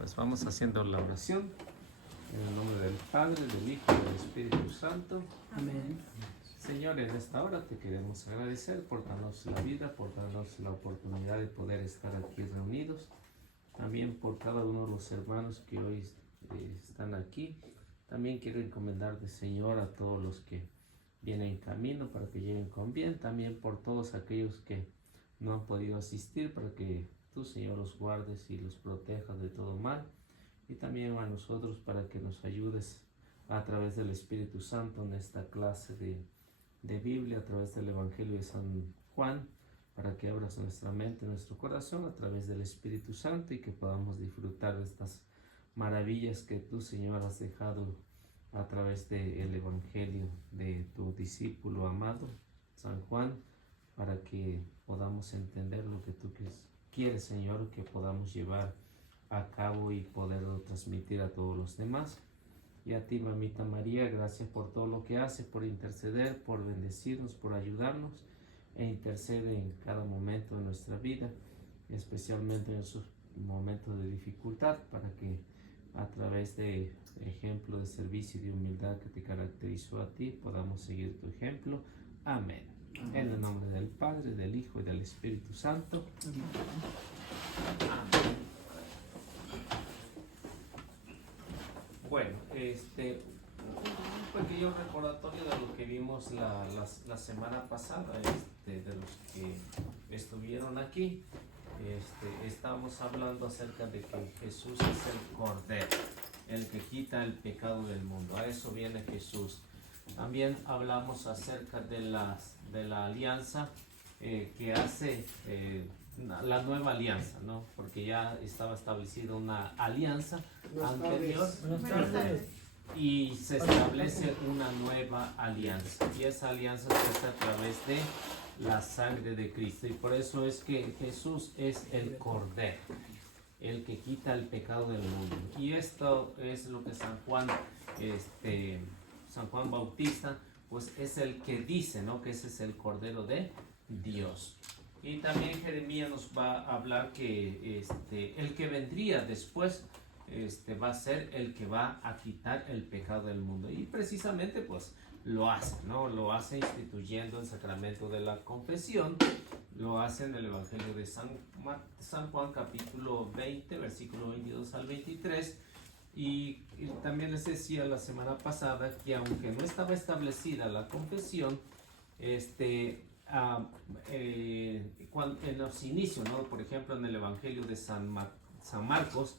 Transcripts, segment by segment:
Pues vamos haciendo la oración en el nombre del Padre, del Hijo y del Espíritu Santo. Amén. Señor, en esta hora te queremos agradecer por darnos la vida, por darnos la oportunidad de poder estar aquí reunidos. También por cada uno de los hermanos que hoy están aquí. También quiero encomendarte, Señor, a todos los que vienen en camino para que lleguen con bien. También por todos aquellos que no han podido asistir, para que tú, Señor, los guardes y los protejas de todo mal. Y también a nosotros para que nos ayudes a través del Espíritu Santo en esta clase de Biblia, a través del Evangelio de San Juan, para que abras nuestra mente, nuestro corazón a través del Espíritu Santo y que podamos disfrutar de estas maravillas que tú, Señor, has dejado a través del Evangelio de tu discípulo amado, San Juan, para que podamos entender lo que tú quieres, Señor, que podamos llevar a cabo y poderlo transmitir a todos los demás. Y a ti, mamita María, gracias por todo lo que hace, por interceder, por bendecirnos, por ayudarnos e intercede en cada momento de nuestra vida, especialmente en esos momentos de dificultad, para que a través de ejemplo de servicio y de humildad que te caracterizó a ti, podamos seguir tu ejemplo. Amén. Amén. En el nombre del Padre, del Hijo y del Espíritu Santo. Amén. Amén. Bueno, un pequeño recordatorio de lo que vimos la semana pasada, de los que estuvieron aquí. Estamos hablando acerca de que Jesús es el Cordero, el que quita el pecado del mundo. A eso viene Jesús. También hablamos acerca de la alianza que hace la nueva alianza, ¿no? Porque ya estaba establecida una alianza anterior y se establece una nueva alianza, y esa alianza se hace a través de la sangre de Cristo, y por eso es que Jesús es el Cordero, el que quita el pecado del mundo. Y esto es lo que San Juan Bautista, pues es el que dice, ¿no?, que ese es el Cordero de Dios. Y también Jeremías nos va a hablar que el que vendría después va a ser el que va a quitar el pecado del mundo. Y precisamente pues lo hace, ¿no? Lo hace instituyendo el sacramento de la confesión. Lo hace en el Evangelio de San Juan, capítulo 20, versículo 22 al 23. Y también les decía la semana pasada que aunque no estaba establecida la confesión, en los inicios, ¿no? Por ejemplo, en el Evangelio de San Marcos,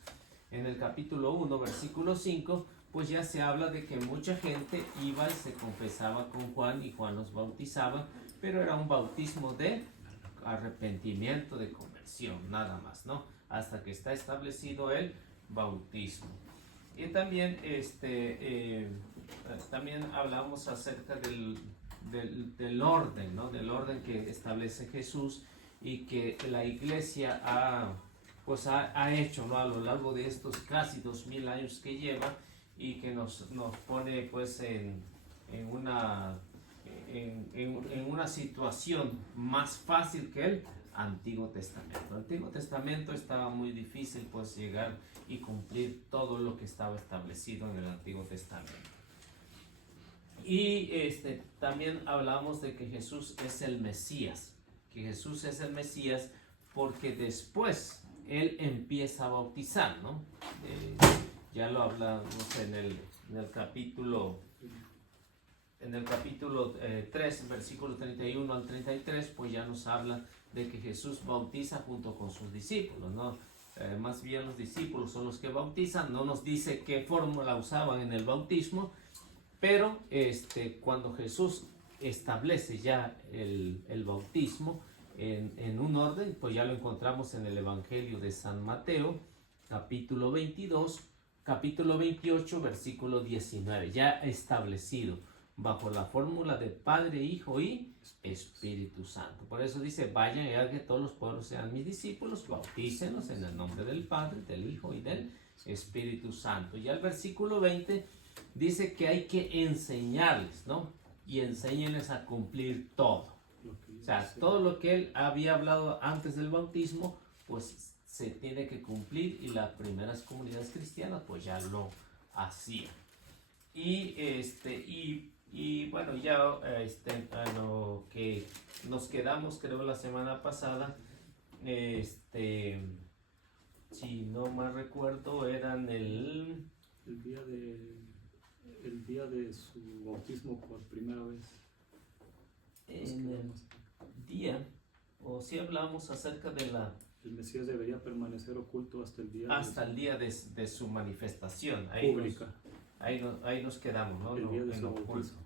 en el capítulo 1, versículo 5, pues ya se habla de que mucha gente iba y se confesaba con Juan, y Juan los bautizaba, pero era un bautismo de arrepentimiento, de conversión, nada más, ¿no? Hasta que está establecido el bautismo. Y también, también hablamos acerca del orden, ¿no? Del orden que establece Jesús y que la iglesia ha hecho, ¿no?, a lo largo de estos casi 2000 años que lleva, y que nos pone pues en una situación más fácil que el Antiguo Testamento. El Antiguo Testamento estaba muy difícil pues llegar y cumplir todo lo que estaba establecido en el Antiguo Testamento. Y también hablamos de que Jesús es el Mesías, porque después Él empieza a bautizar, ¿no? Ya lo hablamos en el capítulo 3, versículo 31 al 33, pues ya nos habla de que Jesús bautiza junto con sus discípulos, ¿no? Más bien los discípulos son los que bautizan. No nos dice qué fórmula usaban en el bautismo, pero cuando Jesús establece ya el bautismo en un orden, pues ya lo encontramos en el Evangelio de San Mateo, capítulo 22, capítulo 28, versículo 19, ya establecido bajo la fórmula de Padre, Hijo y Espíritu Santo. Por eso dice: vayan y hagan que todos los pueblos sean mis discípulos, bautícenlos en el nombre del Padre, del Hijo y del Espíritu Santo. Y al versículo 20 dice que hay que enseñarles, ¿no? Y enséñenles a cumplir todo. O sea, todo lo que él había hablado antes del bautismo, pues se tiene que cumplir y las primeras comunidades cristianas pues ya lo hacían. Y bueno, ya a lo que nos quedamos, creo, la semana pasada, si no mal recuerdo, eran el día de su bautismo por primera vez. en el día, o si hablamos acerca de el Mesías debería permanecer oculto hasta el día de su manifestación. Pública. Ahí nos quedamos, ¿no? El día de en su oculto. bautismo.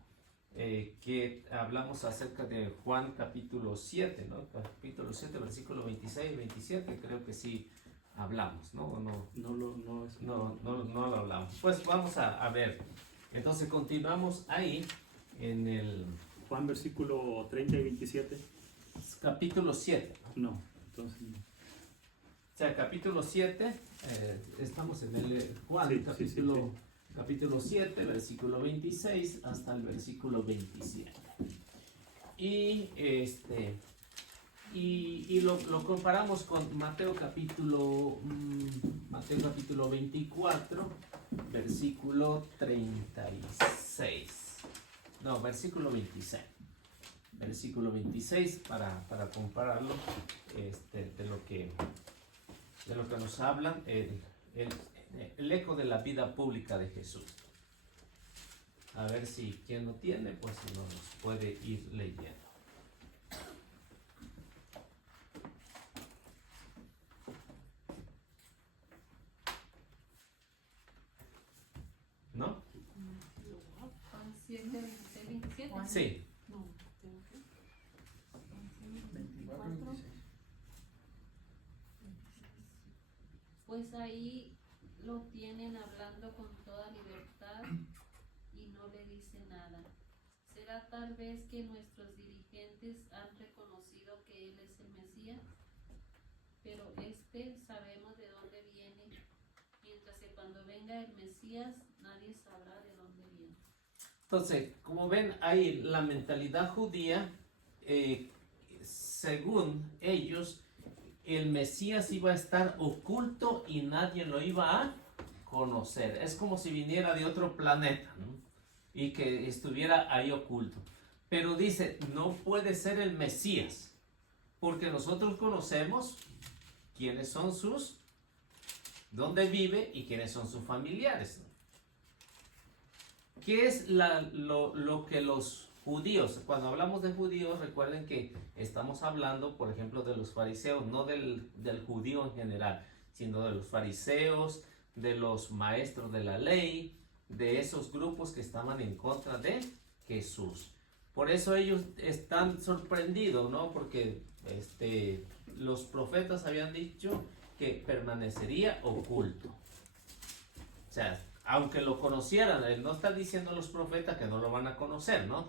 Que hablamos acerca de Juan capítulo 7, ¿no? Capítulo 7, versículo 26 y 27, creo que sí hablamos, ¿no? No lo hablamos. Pues vamos a ver. Entonces continuamos ahí en el Juan versículo 30 y 27. capítulo 7. No, entonces no. O sea, capítulo 7, estamos en el Juan, Sí, capítulo 7, versículo 26 hasta el versículo 27. Y lo comparamos con Mateo capítulo 24, versículo 36. No, versículo 26. Versículo 26 para compararlo de lo que nos hablan, el eco de la vida pública de Jesús. A ver si quien lo tiene, pues nos puede ir leyendo. ¿No? 7, 26, 27. Sí. No, tengo que. 24, 26. Pues ahí lo tienen hablando con toda libertad y no le dice nada. ¿Será tal vez que nuestros dirigentes han reconocido que él es el Mesías? Pero sabemos de dónde viene, mientras que cuando venga el Mesías nadie sabrá de dónde viene. Entonces, como ven, ahí la mentalidad judía, según ellos, el Mesías iba a estar oculto y nadie lo iba a conocer. Es como si viniera de otro planeta, ¿no? Y que estuviera ahí oculto. Pero dice, no puede ser el Mesías, porque nosotros conocemos quiénes son dónde vive y quiénes son sus familiares, ¿no? ¿Qué es lo que los judíos, cuando hablamos de judíos, recuerden que estamos hablando, por ejemplo, de los fariseos, no del judío en general, sino de los fariseos, de los maestros de la ley, de esos grupos que estaban en contra de Jesús. Por eso ellos están sorprendidos, ¿no? Porque los profetas habían dicho que permanecería oculto. O sea, aunque lo conocieran, él no está diciendo a los profetas que no lo van a conocer, ¿no?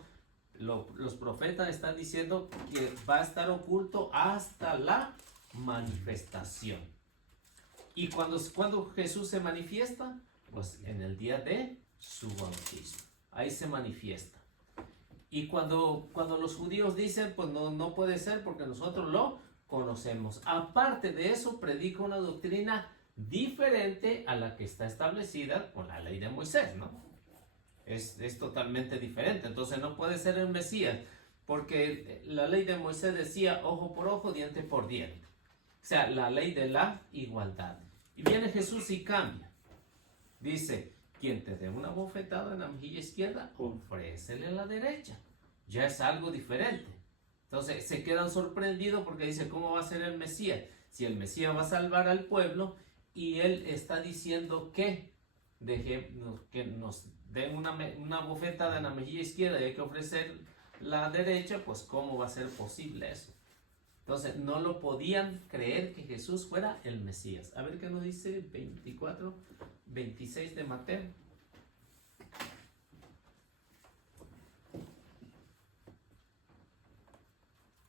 Los profetas están diciendo que va a estar oculto hasta la manifestación. ¿Y cuando Jesús se manifiesta? Pues en el día de su bautismo. Ahí se manifiesta. Y cuando los judíos dicen, pues no puede ser porque nosotros lo conocemos. Aparte de eso, predica una doctrina diferente a la que está establecida con la ley de Moisés, ¿no? Es totalmente diferente. Entonces no puede ser el Mesías, porque la ley de Moisés decía ojo por ojo, diente por diente. O sea, la ley de la igualdad. Y viene Jesús y cambia. Dice, quien te dé una bofetada en la mejilla izquierda, ofrécele la derecha. Ya es algo diferente. Entonces se quedan sorprendidos porque dice, ¿cómo va a ser el Mesías? Si el Mesías va a salvar al pueblo y él está diciendo que nos den una bofetada en la mejilla izquierda y hay que ofrecer la derecha, pues ¿cómo va a ser posible eso? Entonces no lo podían creer que Jesús fuera el Mesías. A ver qué nos dice 24, 26 de Mateo.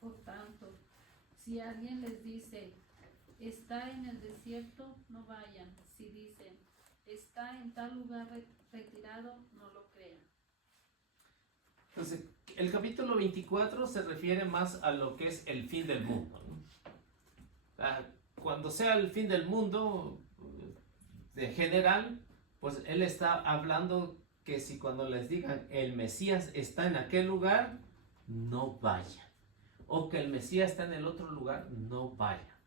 Por tanto, si alguien les dice, está en el desierto, no vayan. Si dicen, está en tal lugar retirado, no lo crean. Entonces, el capítulo 24 se refiere más a lo que es el fin del mundo, ¿no? cuando sea el fin del mundo, en general, pues él está hablando que si cuando les digan el Mesías está en aquel lugar, no vayan. O que el Mesías está en el otro lugar, no vayan.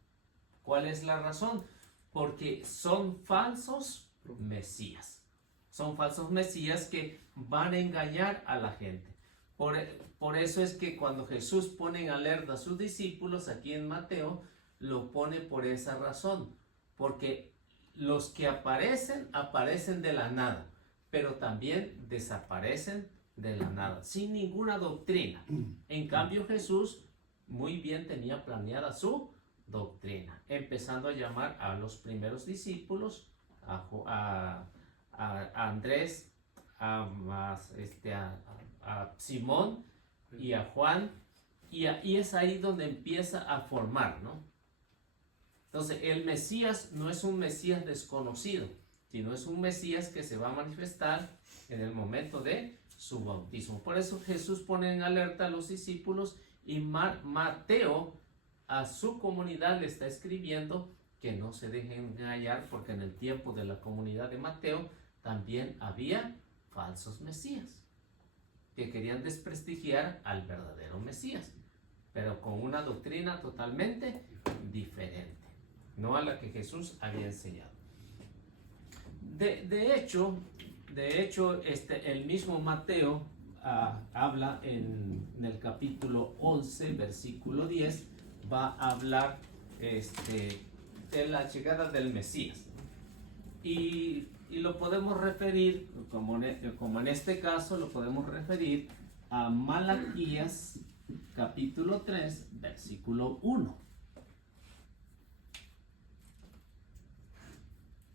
¿Cuál es la razón? Porque son falsos mesías. Son falsos mesías que van a engañar a la gente. Por eso es que cuando Jesús pone en alerta a sus discípulos aquí en Mateo, lo pone por esa razón. Porque los que aparecen, aparecen de la nada, pero también desaparecen de la nada, sin ninguna doctrina. En cambio, Jesús muy bien tenía planeada su doctrina, empezando a llamar a los primeros discípulos, a Andrés, a Simón y a Juan, y es ahí donde empieza a formar, ¿no? Entonces, el Mesías no es un Mesías desconocido, sino es un Mesías que se va a manifestar en el momento de su bautismo. Por eso Jesús pone en alerta a los discípulos, y Mateo a su comunidad le está escribiendo que no se dejen engañar, porque en el tiempo de la comunidad de Mateo también había falsos mesías que querían desprestigiar al verdadero Mesías, pero con una doctrina totalmente diferente, no a la que Jesús había enseñado. De hecho, el mismo Mateo habla en el capítulo 11, versículo 10, va a hablar de la llegada del Mesías. Y lo podemos referir, como en este caso, lo podemos referir a Malaquías, capítulo 3, versículo 1.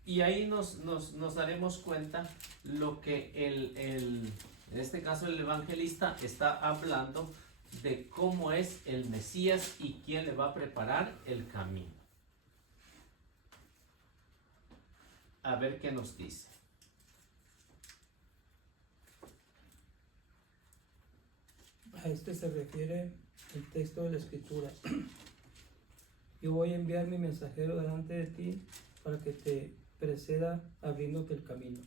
Y ahí nos daremos cuenta lo que en este caso el evangelista está hablando de cómo es el Mesías y quién le va a preparar el camino. A ver qué nos dice. A este se refiere el texto de la Escritura. Yo voy a enviar mi mensajero delante de ti para que te preceda abriéndote el camino.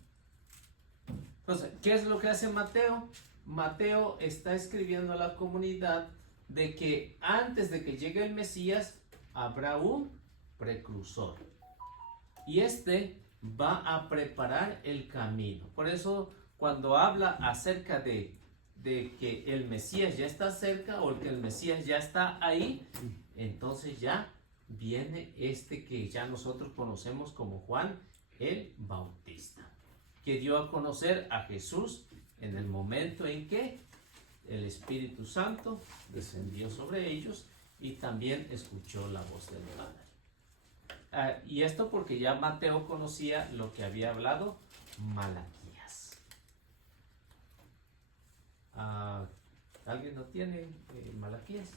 Entonces, ¿qué es lo que hace Mateo? Mateo está escribiendo a la comunidad de que antes de que llegue el Mesías habrá un precursor. Y va a preparar el camino. Por eso, cuando habla acerca de que el Mesías ya está cerca o que el Mesías ya está ahí, entonces ya viene que ya nosotros conocemos como Juan el Bautista, que dio a conocer a Jesús en el momento en que el Espíritu Santo descendió sobre ellos y también escuchó la voz del Padre. Y esto porque ya Mateo conocía lo que había hablado Malaquías. ¿Alguien no tiene Malaquías?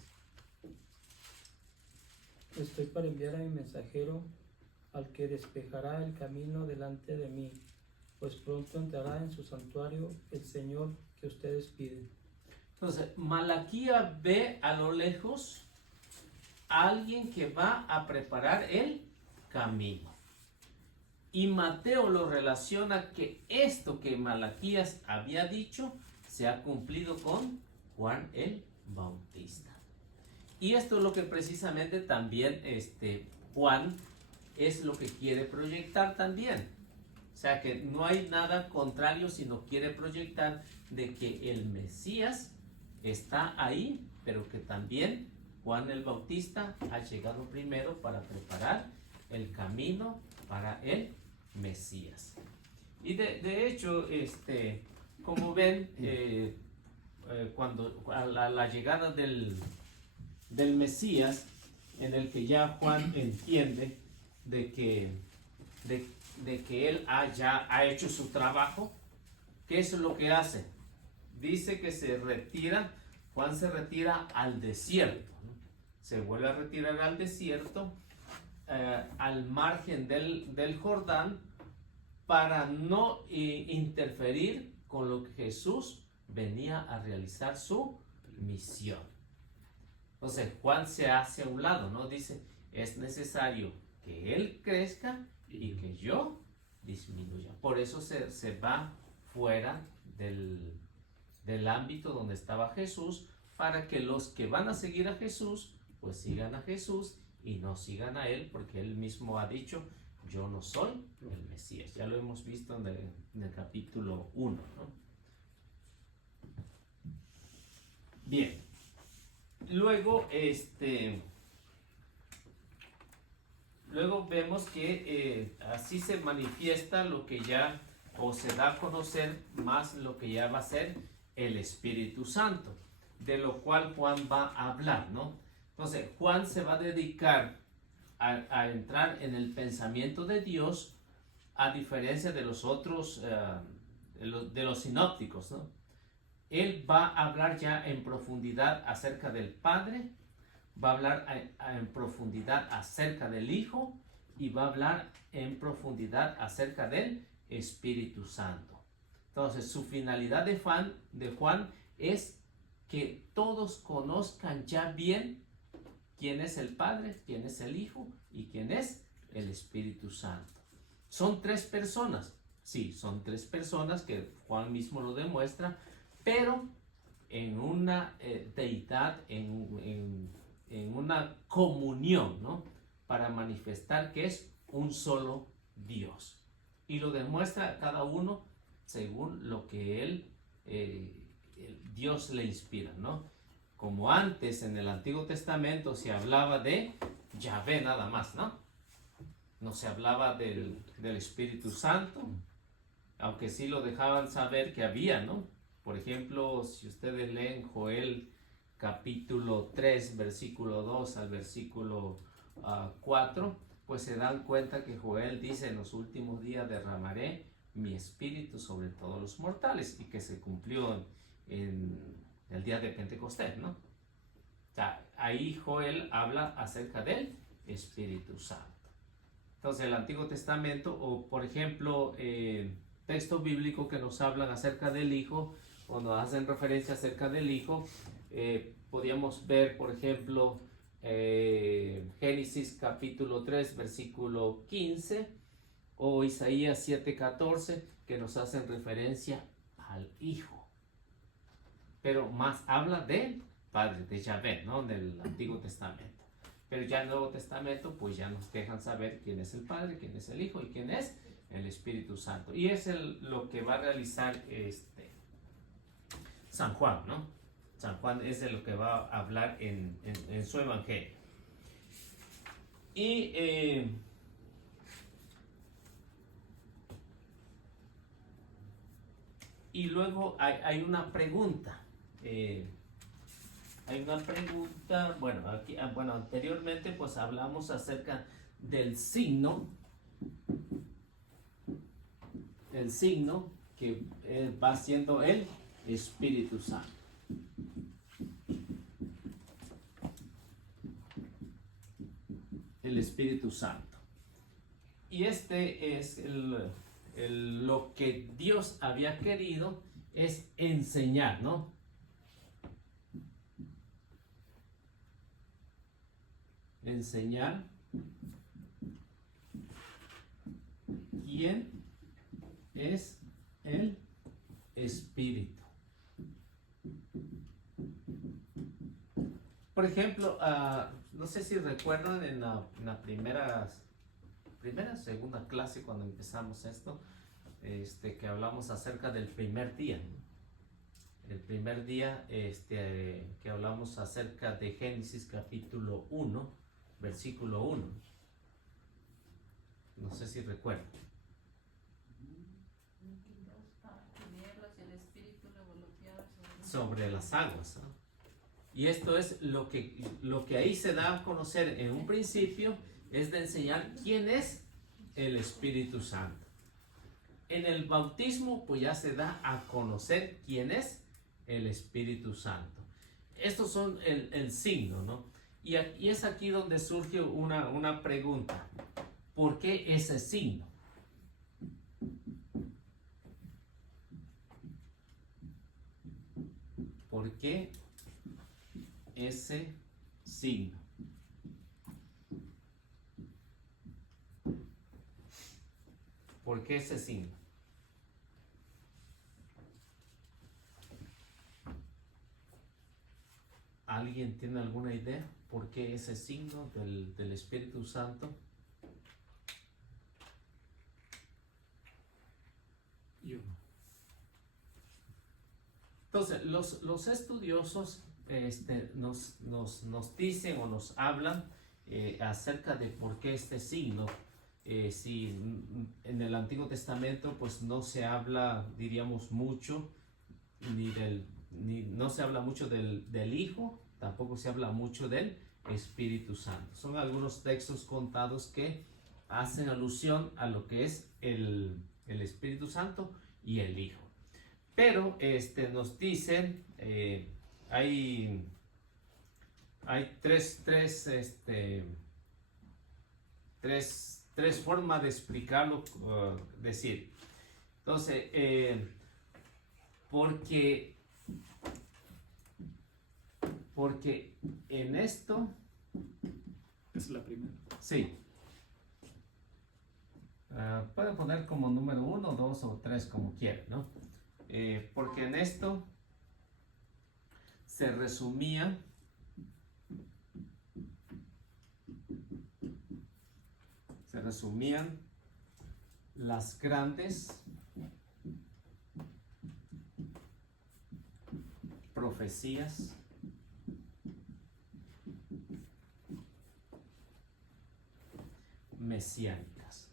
Estoy para enviar a mi mensajero, al que despejará el camino delante de mí, pues pronto entrará en su santuario el Señor que ustedes piden. Entonces, Malaquías ve a lo lejos a alguien que va a preparar el camino. Y Mateo lo relaciona que esto que Malaquías había dicho se ha cumplido con Juan el Bautista. Y esto es lo que precisamente también Juan es lo que quiere proyectar también. O sea que no hay nada contrario, sino quiere proyectar de que el Mesías está ahí, pero que también Juan el Bautista ha llegado primero para preparar el camino para el Mesías. Y de hecho, como ven, cuando a la llegada del Mesías, en el que ya Juan entiende de que él ya ha hecho su trabajo, ¿qué es lo que hace? Dice que Juan se retira al desierto, ¿no? Se vuelve a retirar al desierto, al margen del Jordán, para no interferir con lo que Jesús venía a realizar su misión. Entonces Juan se hace a un lado, ¿no? Dice, es necesario que Él crezca y que yo disminuya. Por eso se va fuera del ámbito donde estaba Jesús, para que los que van a seguir a Jesús, pues sigan a Jesús y no sigan a Él, porque Él mismo ha dicho, yo no soy el Mesías. Ya lo hemos visto en el capítulo 1, ¿no? Bien. Luego, luego vemos que así se manifiesta lo que ya, o se da a conocer más lo que ya va a ser el Espíritu Santo, de lo cual Juan va a hablar, ¿no? Entonces, Juan se va a dedicar a entrar en el pensamiento de Dios, a diferencia de los otros, de los sinópticos, ¿no? Él va a hablar ya en profundidad acerca del Padre, va a hablar en profundidad acerca del Hijo y va a hablar en profundidad acerca del Espíritu Santo. Entonces, su finalidad de Juan es que todos conozcan ya bien quién es el Padre, quién es el Hijo y quién es el Espíritu Santo. ¿Son tres personas? Sí, son tres personas que Juan mismo lo demuestra, pero en una deidad, en una comunión, ¿no? Para manifestar que es un solo Dios. Y lo demuestra cada uno según lo que Dios le inspira, ¿no? Como antes en el Antiguo Testamento se hablaba de Yahvé nada más, ¿no? No se hablaba del Espíritu Santo, aunque sí lo dejaban saber que había, ¿no? Por ejemplo, si ustedes leen Joel capítulo 3, versículo 2 al versículo 4, pues se dan cuenta que Joel dice, en los últimos días derramaré mi espíritu sobre todos los mortales, y que se cumplió en el día de Pentecostés, ¿no? O sea, ahí Joel habla acerca del Espíritu Santo. Entonces, el Antiguo Testamento, o por ejemplo, textos bíblicos que nos hablan acerca del Hijo, o nos hacen referencia acerca del Hijo, podríamos ver, por ejemplo, Génesis capítulo 3, versículo 15, o Isaías 7:14, que nos hacen referencia al Hijo. Pero más habla del Padre, de Yahvé, ¿no? Del Antiguo Testamento. Pero ya en el Nuevo Testamento, pues ya nos dejan saber quién es el Padre, quién es el Hijo y quién es el Espíritu Santo. Y es lo que va a realizar San Juan, ¿no? San Juan es de lo que va a hablar en su Evangelio. Y luego hay una pregunta. Bueno, anteriormente pues hablamos acerca del signo, que va siendo el Espíritu Santo. El Espíritu Santo. Y es lo que Dios había querido, es enseñar, ¿no? Enseñar quién es el Espíritu. Por ejemplo, no sé si recuerdan en la segunda clase cuando empezamos esto, que hablamos acerca del primer día, ¿no? El primer día que hablamos acerca de Génesis capítulo 1, versículo 1. No sé si recuerdan. Sobre las aguas, ¿no? Y esto es lo que ahí se da a conocer en un principio, es de enseñar quién es el Espíritu Santo. En el bautismo, pues ya se da a conocer quién es el Espíritu Santo. Estos son el signo, ¿no? Y es aquí donde surge una pregunta. ¿Por qué ese signo? ¿Por qué ese signo? ¿Por qué ese signo? ¿Alguien tiene alguna idea? ¿Por qué ese signo del Espíritu Santo? Yo no. Entonces, los estudiosos nos dicen o nos hablan acerca de por qué este signo. Si en el Antiguo Testamento pues no se habla, diríamos, mucho, no se habla mucho del Hijo, tampoco se habla mucho del Espíritu Santo. Son algunos textos contados que hacen alusión a lo que es el Espíritu Santo y el Hijo. Pero nos dicen, hay tres formas de explicarlo, decir. Entonces, porque en esto, Es la primera. sí, pueden poner como número 1, 2 o 3 como quieran, ¿no? Porque en esto se resumían las grandes profecías mesiánicas.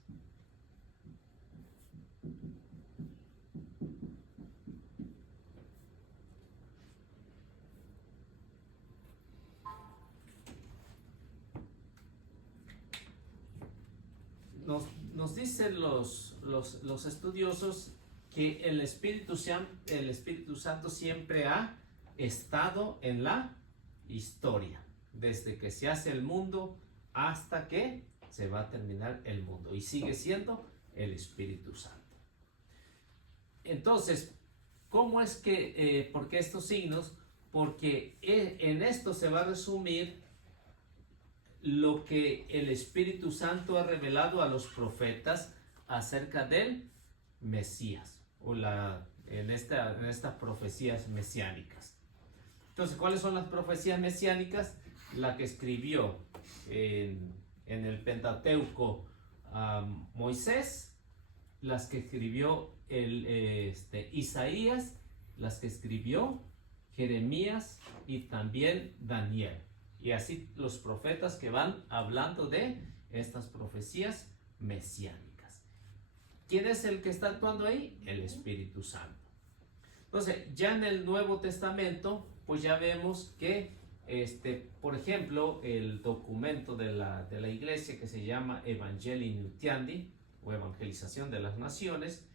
Nos dicen los estudiosos que el Espíritu Santo siempre ha estado en la historia, desde que se hace el mundo hasta que se va a terminar el mundo, y sigue siendo el Espíritu Santo. Entonces, ¿cómo es que, por qué estos signos? Porque en esto se va a resumir lo que el Espíritu Santo ha revelado a los profetas acerca del Mesías, o en estas profecías mesiánicas. Entonces, ¿cuáles son las profecías mesiánicas? La que escribió en el Pentateuco Moisés, las que escribió Isaías, las que escribió Jeremías y también Daniel. Y así los profetas que van hablando de estas profecías mesiánicas. ¿Quién es el que está actuando ahí? El Espíritu Santo. Entonces, ya en el Nuevo Testamento, pues ya vemos que, por ejemplo, el documento de la iglesia que se llama Evangelii Nuntiandi, o Evangelización de las Naciones,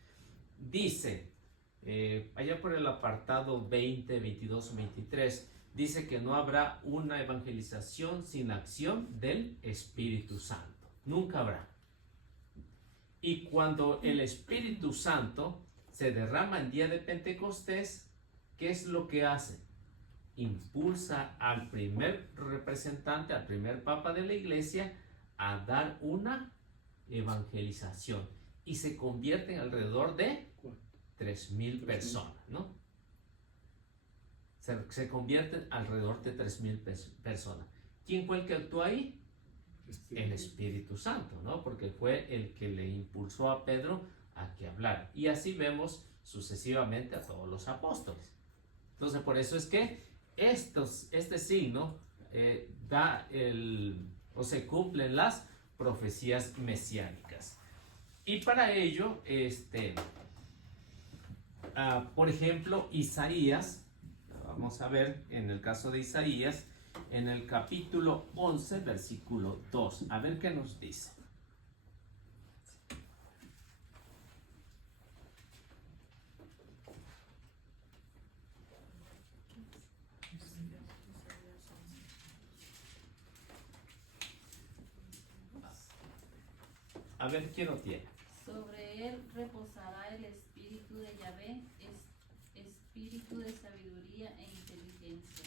dice, allá por el apartado 20, 22, 23, dice que no habrá una evangelización sin acción del Espíritu Santo. Nunca habrá. Y cuando el Espíritu Santo se derrama en día de Pentecostés, ¿qué es lo que hace? Impulsa al primer representante, al primer papa de la iglesia, a dar una evangelización. Y se convierte en alrededor de 3,000 personas, ¿no? Se convierten alrededor de 3,000 personas. ¿Quién fue el que actuó ahí? El Espíritu Santo, ¿no? Porque fue el que le impulsó a Pedro a que hablara. Y así vemos sucesivamente a todos los apóstoles. Entonces, por eso es que este signo o se cumplen las profecías mesiánicas. Y para ello, por ejemplo, Isaías, vamos a ver en el caso de Isaías, en el capítulo 11, versículo 2, a ver qué nos dice. A ver quién lo tiene. Sobre él reposará el espíritu de Yahvé, espíritu de sabiduría e inteligencia,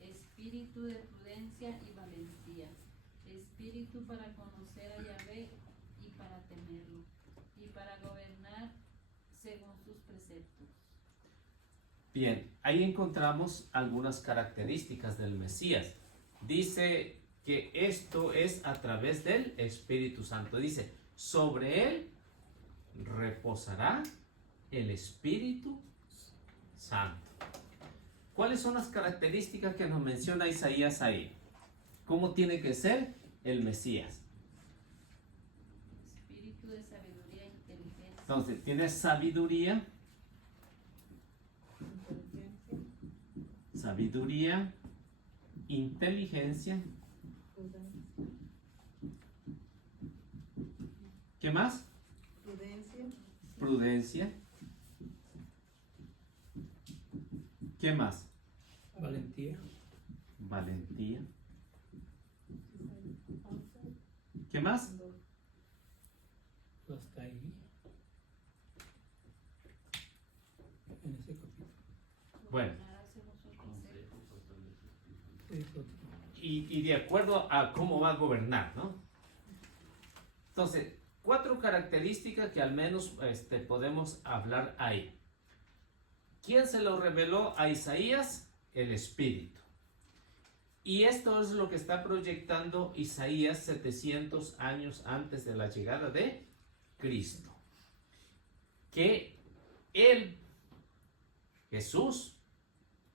espíritu de prudencia y valentía, espíritu para conocer a Yahvé y para temerlo, y para gobernar según sus preceptos. Bien, ahí encontramos algunas características del Mesías. Dice que esto es a través del Espíritu Santo. Dice, sobre él reposará el Espíritu Santo. ¿Cuáles son las características que nos menciona Isaías ahí? ¿Cómo tiene que ser el Mesías? Espíritu de sabiduría e inteligencia. Entonces, tiene sabiduría, inteligencia. ¿Qué más? Prudencia. ¿Qué más? Valentía. ¿Qué más? Hasta ahí. En ese capítulo. Bueno. Gobernar según sus preceptos. Sí, pues, Y de acuerdo a cómo va a gobernar, ¿no? Entonces, 4 características que al menos podemos hablar ahí. ¿Quién se lo reveló a Isaías? El Espíritu. Y esto es lo que está proyectando Isaías 700 años antes de la llegada de Cristo. Que él, Jesús,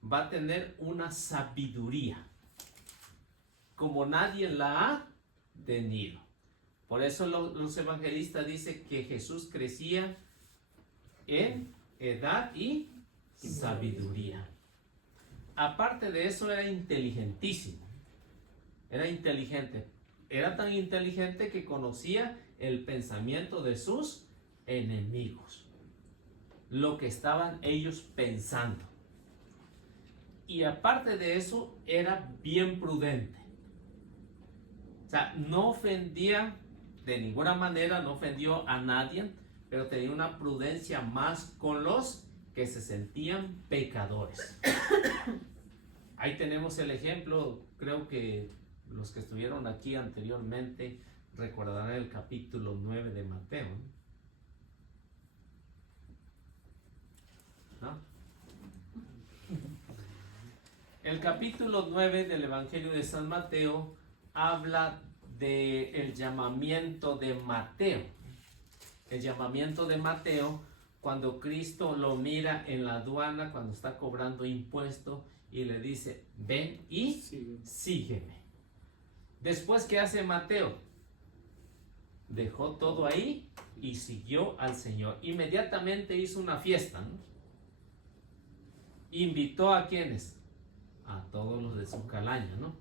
va a tener una sabiduría como nadie la ha tenido. Por eso los evangelistas dicen que Jesús crecía en edad y sabiduría. Aparte de eso, era inteligentísimo. Era inteligente. Era tan inteligente que conocía el pensamiento de sus enemigos. Lo que estaban ellos pensando. Y aparte de eso, era bien prudente. O sea, no ofendía de ninguna manera, no ofendió a nadie, pero tenía una prudencia más con los que se sentían pecadores. Ahí tenemos el ejemplo, creo que los que estuvieron aquí anteriormente recordarán el capítulo 9 de Mateo, ¿no? El capítulo 9 del Evangelio de San Mateo habla del llamamiento de Mateo. El llamamiento de Mateo, cuando Cristo lo mira en la aduana, cuando está cobrando impuesto, y le dice, ven y sígueme. Después, ¿qué hace Mateo? Dejó todo ahí y siguió al Señor. Inmediatamente hizo una fiesta, ¿no? Invitó a quienes, a todos los de su calaña, ¿no?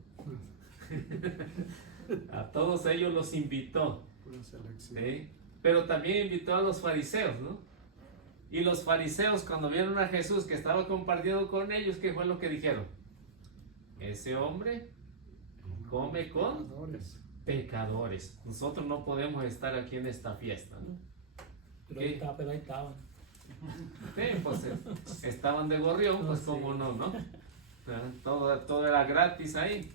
A todos ellos los invitó, ¿sí? Pero también invitó a los fariseos, ¿no? Y los fariseos, cuando vieron a Jesús que estaba compartiendo con ellos, ¿qué fue lo que dijeron? Ese hombre come con pecadores. Nosotros no podemos estar aquí en esta fiesta, ¿no? pero ahí estaban. Sí, pues estaban de gorrión, pues cómo no, ¿no? Todo era gratis ahí.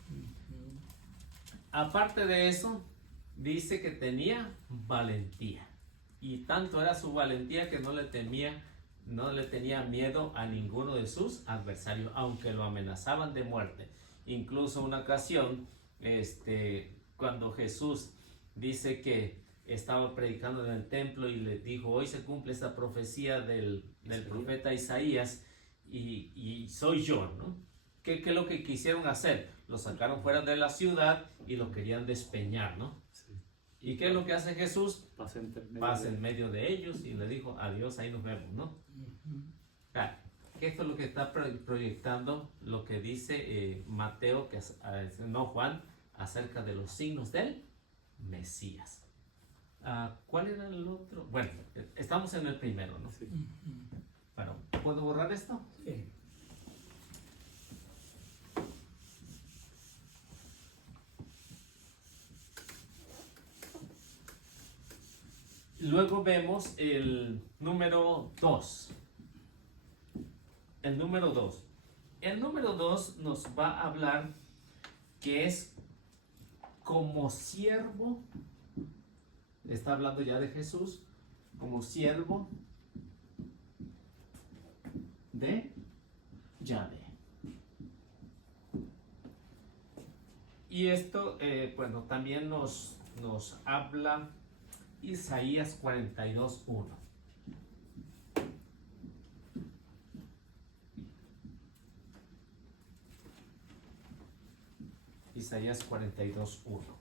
Aparte de eso, dice que tenía valentía. Y tanto era su valentía que no le tenía miedo a ninguno de sus adversarios, aunque lo amenazaban de muerte. Incluso una ocasión, cuando Jesús dice que estaba predicando en el templo y le dijo, hoy se cumple esta profecía del profeta Isaías y soy yo, ¿no? ¿Qué es lo que quisieron hacer? Lo sacaron fuera de la ciudad y lo querían despeñar, ¿no? Sí. ¿Y qué es lo que hace Jesús? Pasa en medio de ellos y le dijo, adiós, ahí nos vemos, ¿no? Esto es lo que está proyectando lo que dice Mateo, no Juan, acerca de los signos del Mesías. ¿Cuál era el otro? Bueno, estamos en el primero, ¿no? Sí. Bueno, ¿puedo borrar esto? Sí. Luego vemos el número 2. El número 2. El número 2 nos va a hablar que es como siervo, está hablando ya de Jesús, como siervo de Yahvé. Y esto, bueno, también nos habla Isaías 42:1. Isaías 42:1.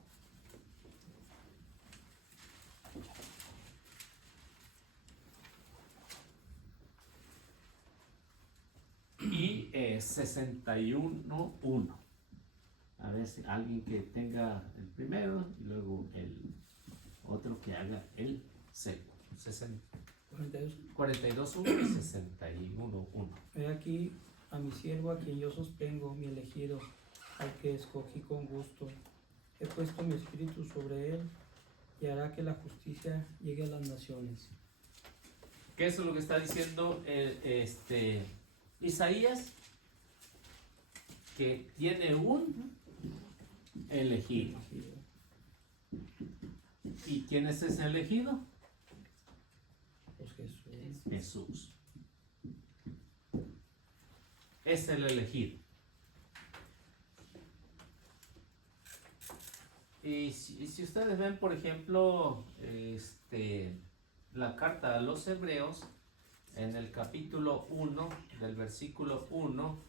Y 61:1. A ver si alguien que tenga el primero y luego el otro que haga el segundo. 42:1 y 61:1. He aquí a mi siervo a quien yo sostengo, mi elegido, al que escogí con gusto. He puesto mi espíritu sobre él y hará que la justicia llegue a las naciones. ¿Qué es lo que está diciendo Isaías? Que tiene un elegido. ¿Y quién es ese elegido? Pues Jesús. Jesús. Es el elegido. Y si ustedes ven, por ejemplo, la carta a los Hebreos, en el capítulo 1, del versículo 1,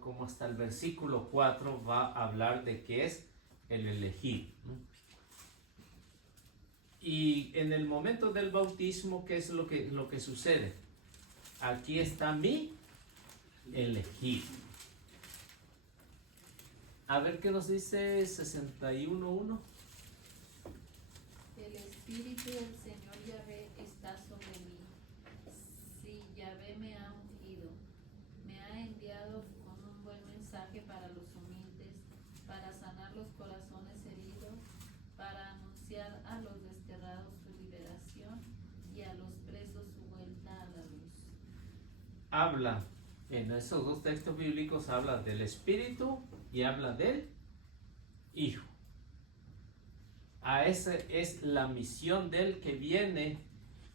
como hasta el versículo 4, va a hablar de qué es el elegido, ¿no? Y en el momento del bautismo, ¿qué es lo que sucede? Aquí está mi elegido. A ver qué nos dice 61:1. El Espíritu del Señor Yahvé está sobre mí. Sí, Yahvé me ha ungido. Me ha enviado con un buen mensaje para los humildes, para sanar los corazones heridos, para anunciar a los desterrados su liberación y a los presos su vuelta a la luz. Habla, en esos dos textos bíblicos habla del Espíritu y habla del Hijo. A ese es la misión del que viene,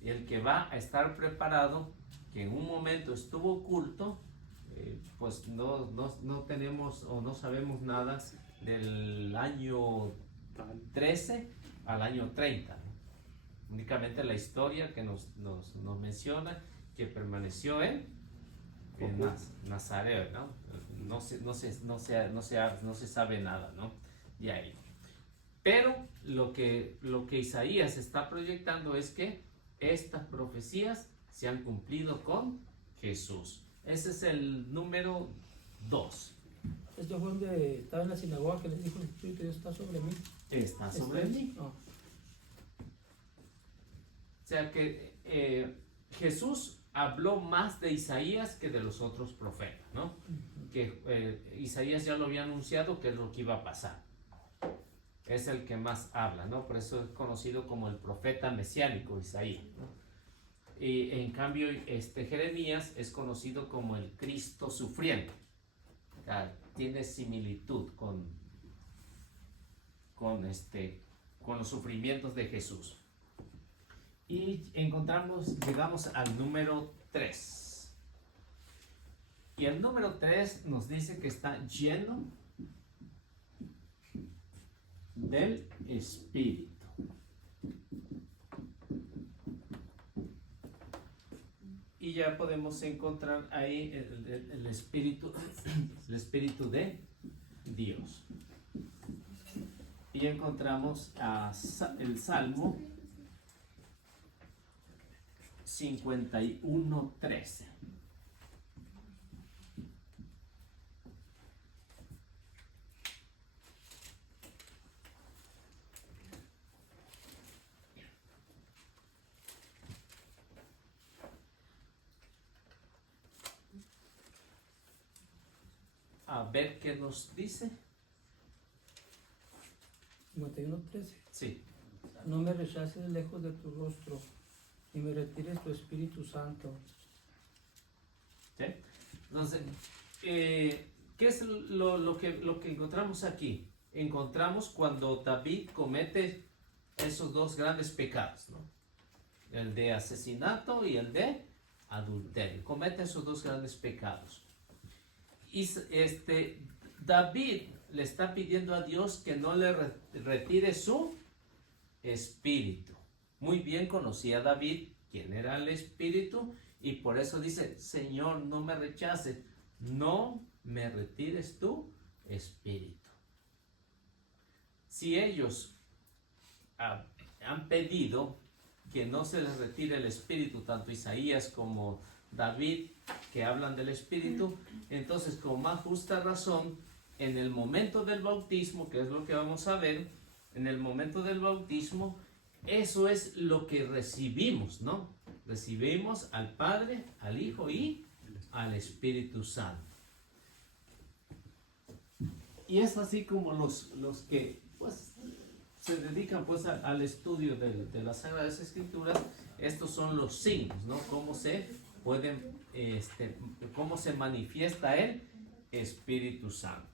el que va a estar preparado, que en un momento estuvo oculto, pues no tenemos o no sabemos nada del año 13 al año 30, ¿no? Únicamente la historia que nos menciona que permaneció en Nazaret, ¿no? No se sabe nada, ¿no? De ahí. Pero lo que Isaías está proyectando es que estas profecías se han cumplido con Jesús. Ese es el número 2. Esto fue donde estaba en la sinagoga que les dijo el Espíritu de Dios está sobre mí. Está sobre mí. No. O sea que Jesús habló más de Isaías que de los otros profetas, ¿no? Que Isaías ya lo había anunciado que es lo que iba a pasar. Es el que más habla, ¿no? Por eso es conocido como el profeta mesiánico Isaías, ¿no? Y en cambio Jeremías es conocido como el Cristo sufriente. O sea, tiene similitud con los sufrimientos de Jesús. Y llegamos al número 3. Y el número 3 nos dice que está lleno del Espíritu. Y ya podemos encontrar ahí el Espíritu, el Espíritu de Dios. Y encontramos el Salmo 51:13. A ver qué nos dice. 51:13. Sí. No me rechaces lejos de tu rostro, ni me retires tu Espíritu Santo. ¿Sí? Entonces, ¿qué es lo que encontramos aquí? Encontramos cuando David comete esos dos grandes pecados, ¿no? el de asesinato y el de adulterio. Comete esos dos grandes pecados. Y David le está pidiendo a Dios que no le retire su espíritu. Muy bien conocía David quién era el espíritu y por eso dice, Señor, no me rechaces, no me retires tu espíritu. Si ellos han pedido que no se les retire el espíritu, tanto Isaías como David, que hablan del espíritu, entonces con más justa razón, en el momento del bautismo, que es lo que vamos a ver, en el momento del bautismo, eso es lo que recibimos, ¿no? Recibimos al Padre, al Hijo y al Espíritu Santo. Y es así como los que pues se dedican pues al estudio de las Sagradas Escrituras, estos son los signos, ¿no? Cómo se pueden, cómo se manifiesta el Espíritu Santo.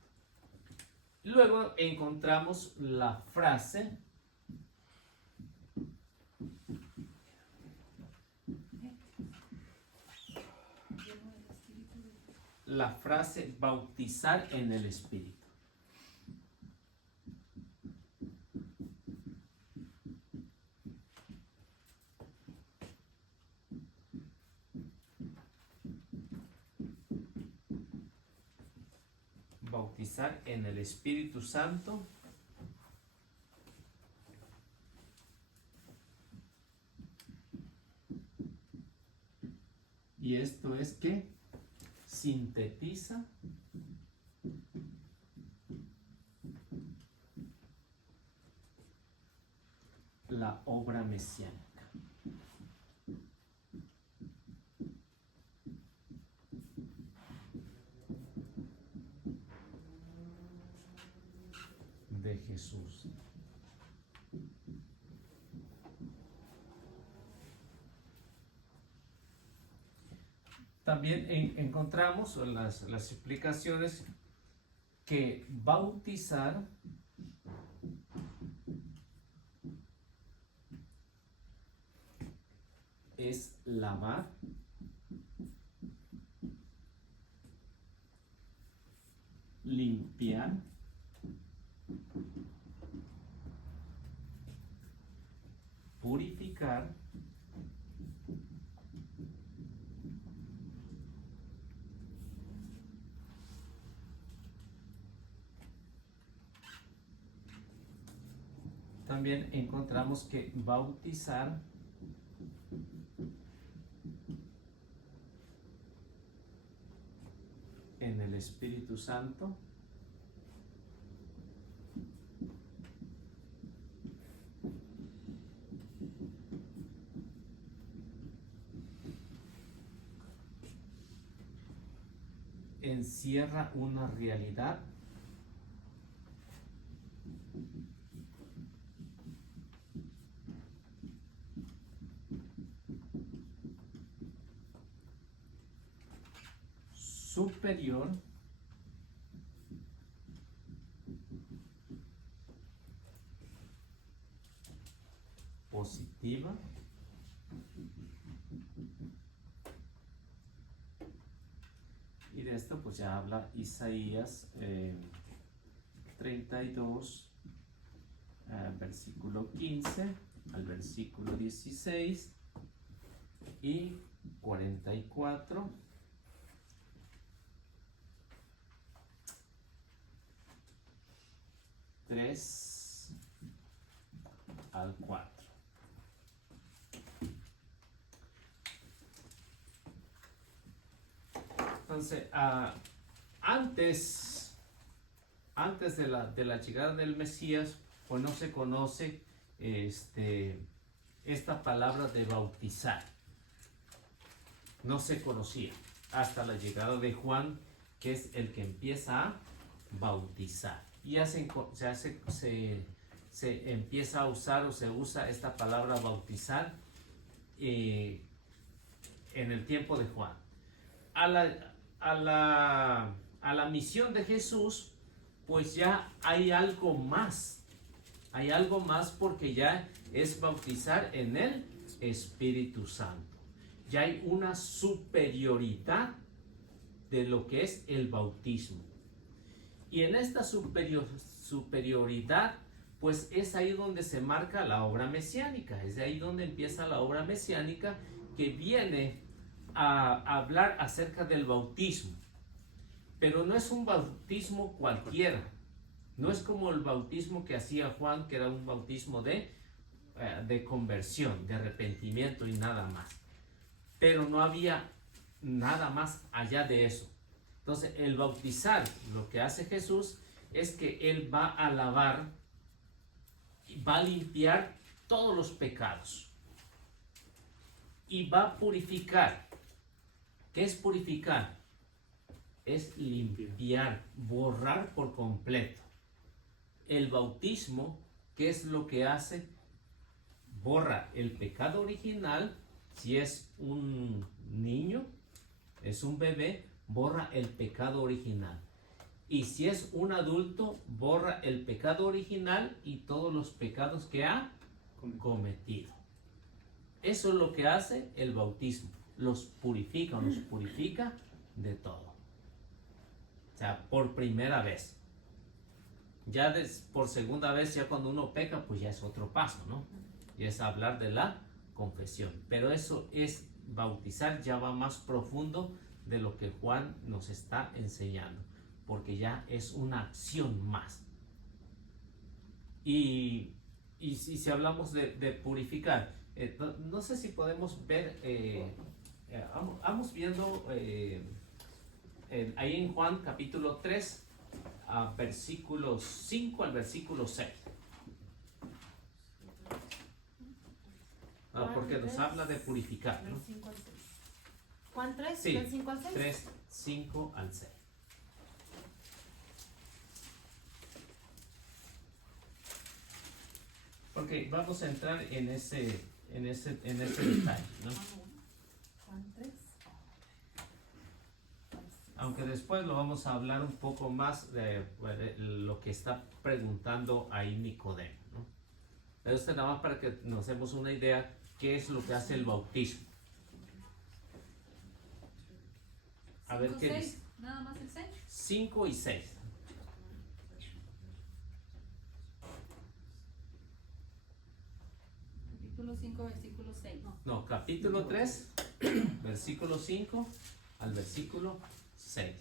Luego encontramos la frase bautizar en el Espíritu. Bautizar en el Espíritu Santo. Y esto es que sintetiza la obra mesiánica. De Jesús. También encontramos las explicaciones que bautizar es lavar, limpiar, purificar, también encontramos que bautizar en el Espíritu Santo encierra una realidad superior positiva y de esto pues ya habla Isaías 32 versículo 15 al versículo 16 y 44 3 al 4. Entonces, antes de la llegada del Mesías, pues no se conoce esta palabra de bautizar. No se conocía hasta la llegada de Juan, que es el que empieza a bautizar. Y ya se empieza a usar o se usa esta palabra bautizar en el tiempo de Juan. A la misión de Jesús, pues ya hay algo más. Hay algo más porque ya es bautizar en el Espíritu Santo. Ya hay una superioridad de lo que es el bautismo. Y en esta superioridad, pues es ahí donde se marca la obra mesiánica. Es de ahí donde empieza la obra mesiánica, que viene a hablar acerca del bautismo. Pero no es un bautismo cualquiera. No es como el bautismo que hacía Juan, que era un bautismo de conversión, de arrepentimiento y nada más. Pero no había nada más allá de eso. Entonces, el bautizar, lo que hace Jesús es que Él va a lavar, va a limpiar todos los pecados y va a purificar. ¿Qué es purificar? Es limpiar, borrar por completo. El bautismo, ¿qué es lo que hace? Borra el pecado original. Si es un niño, es un bebé, borra el pecado original. Y si es un adulto, borra el pecado original y todos los pecados que ha cometido. Eso es lo que hace el bautismo. Los purifica de todo. O sea, por primera vez. Ya por segunda vez, ya cuando uno peca, pues ya es otro paso, ¿no? Y es hablar de la confesión. Pero eso es bautizar, ya va más profundo de lo que Juan nos está enseñando, porque ya es una acción más. Y si hablamos de purificar, no sé si podemos ver, vamos viendo ahí en Juan capítulo 3, versículos 5 al versículo 6. Porque nos habla de purificar, ¿no? Juan 3, Sí, del 5 al 6. 3, 5 al 6. Ok, vamos a entrar en ese detalle, ¿no? Juan 3. Aunque después lo vamos a hablar un poco más de lo que está preguntando ahí Nicodemo, ¿no? Pero esto nada más para que nos demos una idea qué es lo que hace el bautismo. A ver qué dice. Nada más el 6. 5 y 6. Capítulo 5, versículo 6. No, capítulo 3, versículo 5 al versículo 6.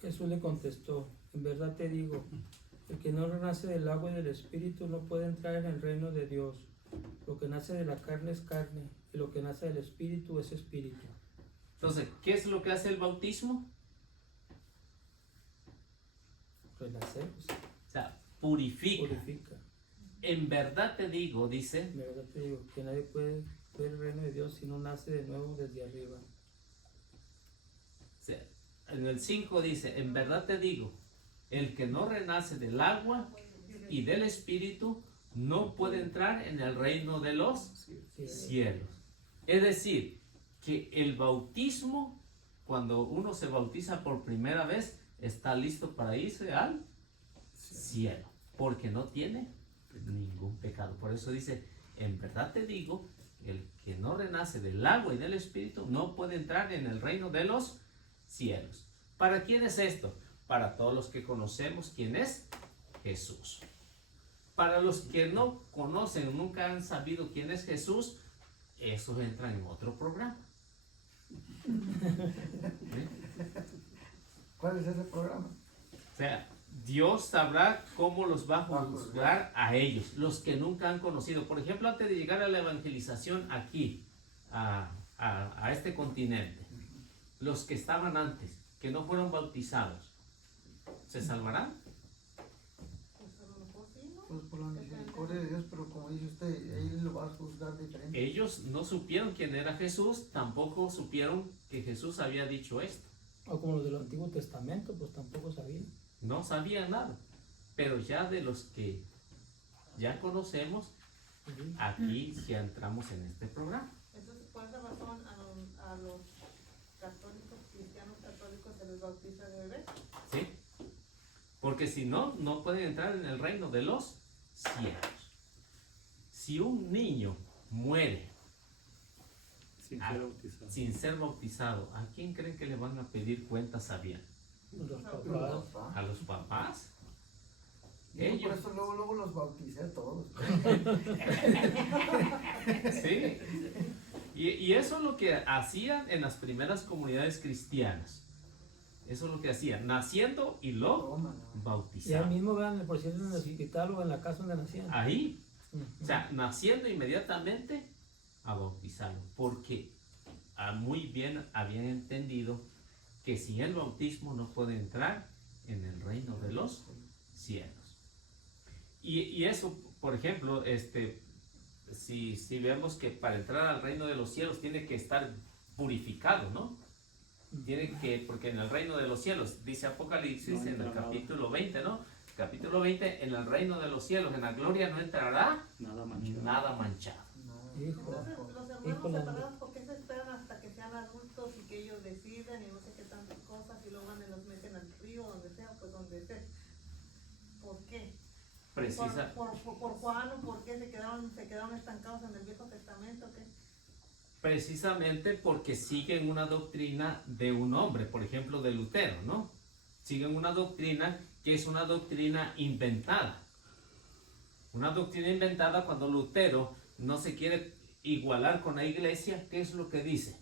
Jesús le contestó, en verdad te digo, el que no renace del agua y del Espíritu no puede entrar en el reino de Dios. Lo que nace de la carne es carne, y lo que nace del Espíritu es Espíritu. Entonces, ¿qué es lo que hace el bautismo? Renacer, pues, O sea, purifica. purifica. En verdad te digo, dice, En verdad te digo, que nadie puede ver el reino de Dios si no nace de nuevo desde arriba. o sea, en el 5 dice, en verdad te digo, el que no renace del agua y del Espíritu no puede entrar en el reino de los cielos. Es decir, que el bautismo, cuando uno se bautiza por primera vez, está listo para irse al cielo, porque no tiene ningún pecado. Por eso dice, en verdad te digo, el que no renace del agua y del Espíritu no puede entrar en el reino de los cielos. ¿Para quién es esto? Para todos los que conocemos quién es Jesús. Para los que no conocen, nunca han sabido quién es Jesús, esos entran en otro programa. ¿Cuál es ese programa? O sea, Dios sabrá cómo los va a juzgar a ellos, los que nunca han conocido. Por ejemplo, antes de llegar a la evangelización aquí, a este continente, los que estaban antes, que no fueron bautizados, ¿se salvarán? Pues por la misericordia de Dios, pero como dice usted, Él lo va a juzgar diferente. Ellos no supieron quién era Jesús, tampoco supieron que Jesús había dicho esto. O como los del Antiguo Testamento, pues tampoco sabían. No sabían nada. Pero ya de los que ya conocemos, aquí ya entramos en este programa. Entonces, por esa razón, a los católicos, cristianos católicos, se les bautiza de bebés. ¿Sí? Porque si no, no pueden entrar en el reino de los cielos. si un niño muere Sin ser bautizado. sin ser bautizado, ¿a quién creen que le van a pedir cuentas a bien? Los papás. ¿A los papás? Yo por Ellos. eso luego los bauticé a todos. Sí. Y eso es lo que hacían en las primeras comunidades cristianas. Eso es lo que hacían, naciendo y lo Tómala. Y ahí bautizaban. mismo vean, por cierto, en el hospital o en la casa donde nacían. Ahí, Ujú. o sea, naciendo inmediatamente a bautizarlo, porque muy bien habían entendido que sin el bautismo no puede entrar en el reino de los cielos. Y eso, por ejemplo, si vemos que para entrar al reino de los cielos tiene que estar purificado, ¿no? Tiene que, porque en el reino de los cielos, dice Apocalipsis No en el entra nada. capítulo 20, ¿no? Capítulo 20, en el reino de los cielos, en la gloria no entrará Nada manchado. nada manchado. No, Hijo. Entonces, los hermanos Híjole. separados, ¿por qué se esperan hasta que sean adultos y que ellos deciden y no sé qué tantas cosas y luego van y los meten al río, donde sea, pues donde sea? ¿Por qué? Precisa, ¿Por Juan o por qué se quedaron estancados en el Viejo Testamento? ¿Qué? precisamente porque siguen una doctrina de un hombre, por ejemplo de Lutero, ¿no? Siguen una doctrina que es una doctrina inventada. Una doctrina inventada cuando Lutero no se quiere igualar con la iglesia, ¿qué es lo que dice?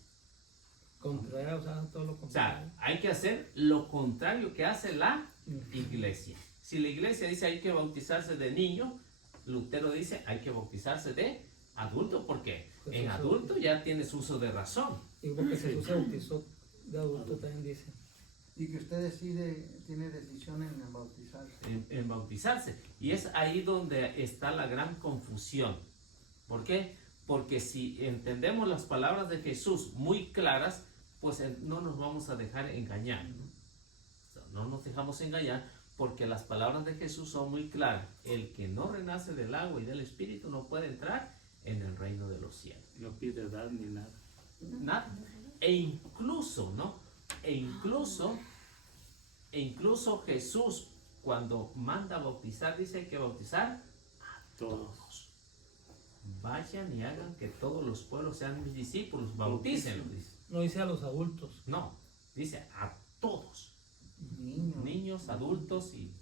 Contrario, o sea, todo lo O contrario. sea, hay que hacer lo contrario que hace la Ujú. iglesia. Si la iglesia dice hay que bautizarse de niño, Lutero dice hay que bautizarse de adulto, porque Pues en eso- adulto ya tienes uso de razón. Y porque Jesús se bautizó de adulto también dice. Y que usted tiene decisión en bautizarse. En bautizarse. Y es ahí donde está la gran confusión. ¿Por qué? Porque si entendemos las palabras de Jesús muy claras, pues no nos vamos a dejar engañar. O sea, no nos dejamos engañar porque las palabras de Jesús son muy claras. El que no renace del agua y del espíritu no puede entrar en el reino de los cielos. No pide edad ni nada. Nada. E incluso, ¿no? E incluso Jesús, cuando manda a bautizar, dice hay que bautizar a Todos. todos. Vayan y hagan que todos los pueblos sean mis discípulos, bautícenlos, dice. No dice a los adultos. No, dice a todos, Niños. niños, adultos y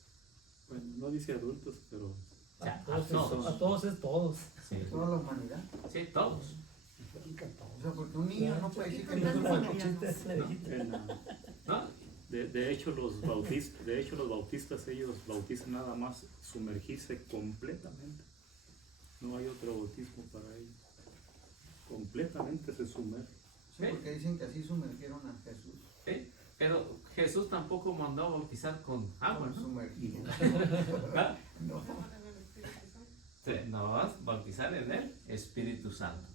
Bueno, no dice adultos, pero o sea, A todos, a todos es todos. Sí, Toda la humanidad. sí, todos. O sea, porque un niño no puede decir que No no es es un chiste, le dijiste. ¿No? de hecho los bautistas ellos bautizan nada más sumergirse completamente. No hay otro bautismo para ellos. Completamente se sumergen. Sí, porque dicen que así sumergieron a Jesús. ¿Sí? Pero Jesús tampoco mandó a bautizar con agua, ¿no? Sumergido. ¿Ah? No. En el Espíritu Santo. Sí, no vas a bautizar en el Espíritu Santo.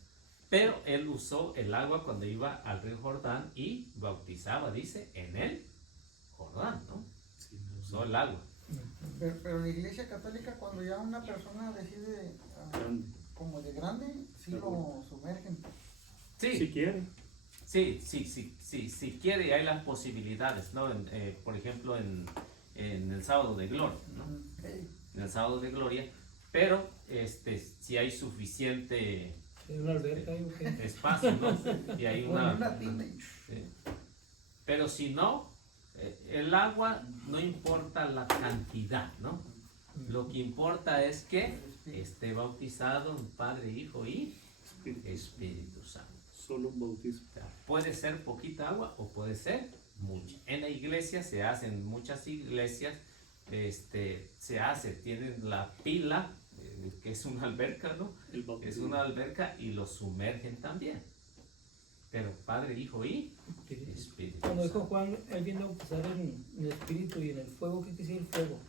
Pero él usó el agua cuando iba al río Jordán y bautizaba, dice, en el Jordán, ¿no? Sí, Usó el agua. Pero la iglesia católica, cuando ya una persona decide grande. como de grande, sí lo sumergen. Sí, Si quiere. si quiere, y hay las posibilidades, ¿no? Por ejemplo, en el sábado de gloria, ¿no? En el sábado de gloria, pero si hay suficiente ¿Tiene una alberca ahí o qué? espacio, ¿no? Y hay Bueno, una... una tina y- Sí. Pero si no, el agua no importa la cantidad, ¿no? Lo que importa es que esté bautizado en Padre, Hijo y Espíritu Santo. Solo un bautismo. O sea, puede ser poquita agua o puede ser mucha. En la iglesia se hacen, muchas iglesias, tienen la pila, que es una alberca, ¿no? El bautismo. Es una alberca y lo sumergen también. Pero Padre, Hijo y Espíritu Cuando dijo Santo. Juan, él viene a bautizar en el espíritu y en el fuego. ¿Qué quiere decir el fuego?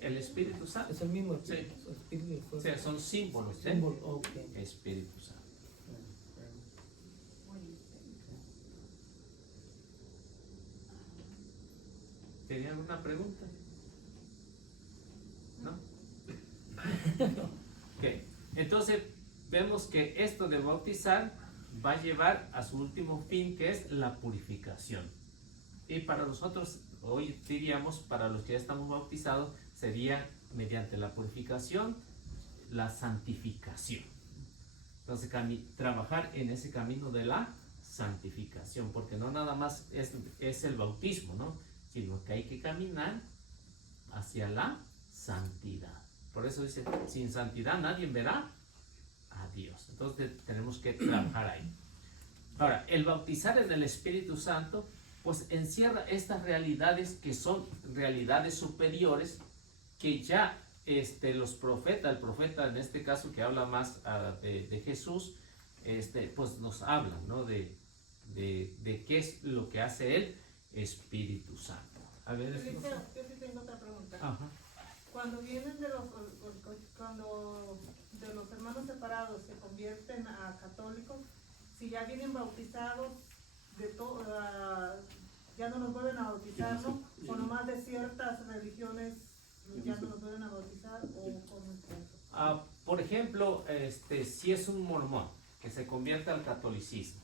El Espíritu Santo. Es el mismo Sí. el espíritu y el O fuego. sea, son símbolos del Símbolo, ok. Espíritu Santo. ¿Tenía alguna pregunta? ¿No? Ok. Entonces, vemos que esto de bautizar va a llevar a su último fin, que es la purificación. Y para nosotros, hoy diríamos, para los que ya estamos bautizados, sería mediante la purificación, la santificación. Entonces, trabajar en ese camino de la santificación, porque no nada más es el bautismo, ¿no? Sino que hay que caminar hacia la santidad. Por eso dice, sin santidad nadie verá a Dios. Entonces tenemos que trabajar ahí. Ahora, el bautizar en el Espíritu Santo, pues encierra estas realidades que son realidades superiores, que ya los profetas, el profeta en este caso que habla más de Jesús, pues nos hablan, ¿no? De qué es lo que hace el Espíritu Santo. A ver, Yo sí tengo otra pregunta. Ajá. Cuando vienen de los hermanos separados se convierten a católicos, si ya vienen bautizados ya no nos vuelven a bautizar, ¿no? O nomás de ciertas religiones ya no nos vuelven a bautizar, o cómo es eso. Por ejemplo, si es un mormón que se convierte al catolicismo,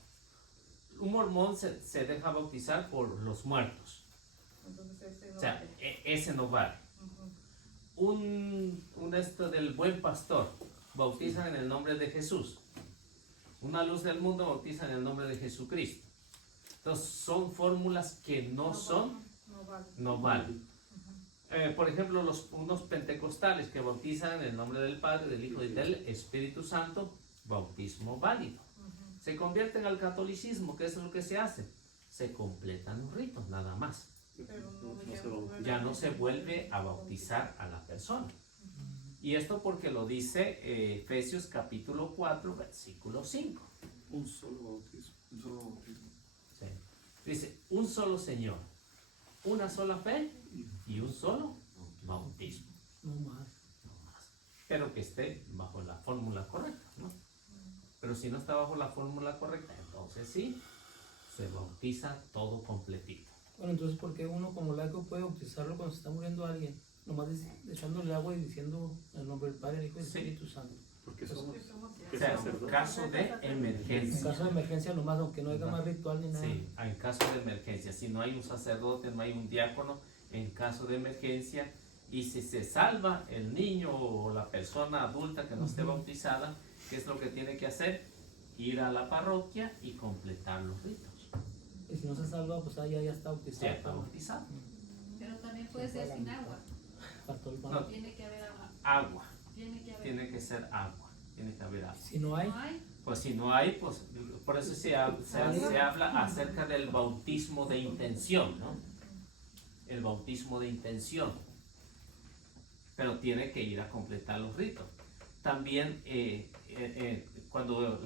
un mormón se deja bautizar por los muertos. Entonces ese no O sea, vale. ese no vale. Ujú. Un del buen pastor bautizan en el nombre de Jesús. Una luz del mundo bautiza en el nombre de Jesucristo. Entonces son fórmulas que no valen. Por ejemplo, unos pentecostales que bautizan en el nombre del Padre, del Hijo y del Espíritu Santo, bautismo válido. Se convierten al catolicismo, ¿qué es lo que se hace? Se completan los ritos, nada más. Ya no se vuelve a bautizar a la persona. Y esto porque lo dice Efesios capítulo 4, versículo 5. Un solo bautismo. Sí. Dice, un solo Señor, una sola fe y un solo bautismo. No más. No más. Pero que esté bajo la fórmula correcta, ¿no? Pero si no está bajo la fórmula correcta, entonces sí, se bautiza todo completito. Bueno, entonces, ¿por qué uno como laico puede bautizarlo cuando se está muriendo alguien? Nomás echándole agua y diciendo el nombre del Padre, del Hijo y del Sí. Espíritu Santo. Porque somos O sea, en caso de En emergencia. caso de emergencia nomás, aunque no haya más ritual ni nada. Sí, en caso de emergencia. Si no hay un sacerdote, no hay un diácono, en caso de emergencia. Y si se salva el niño o la persona adulta que no esté bautizada, ¿qué es lo que tiene que hacer? Ir a la parroquia y completar los ritos. Y si no se salva, pues ya está bautizado. Ya está bautizado. Pero también puede ser sin agua. Faltó el No. pan. Tiene que haber agua. Agua. Tiene que haber. Tiene que ser agua. Tiene que haber agua. Si no hay, ¿No hay? Pues si no hay, pues por eso se habla acerca del bautismo de intención, ¿no? El bautismo de intención. Pero tiene que ir a completar los ritos. También cuando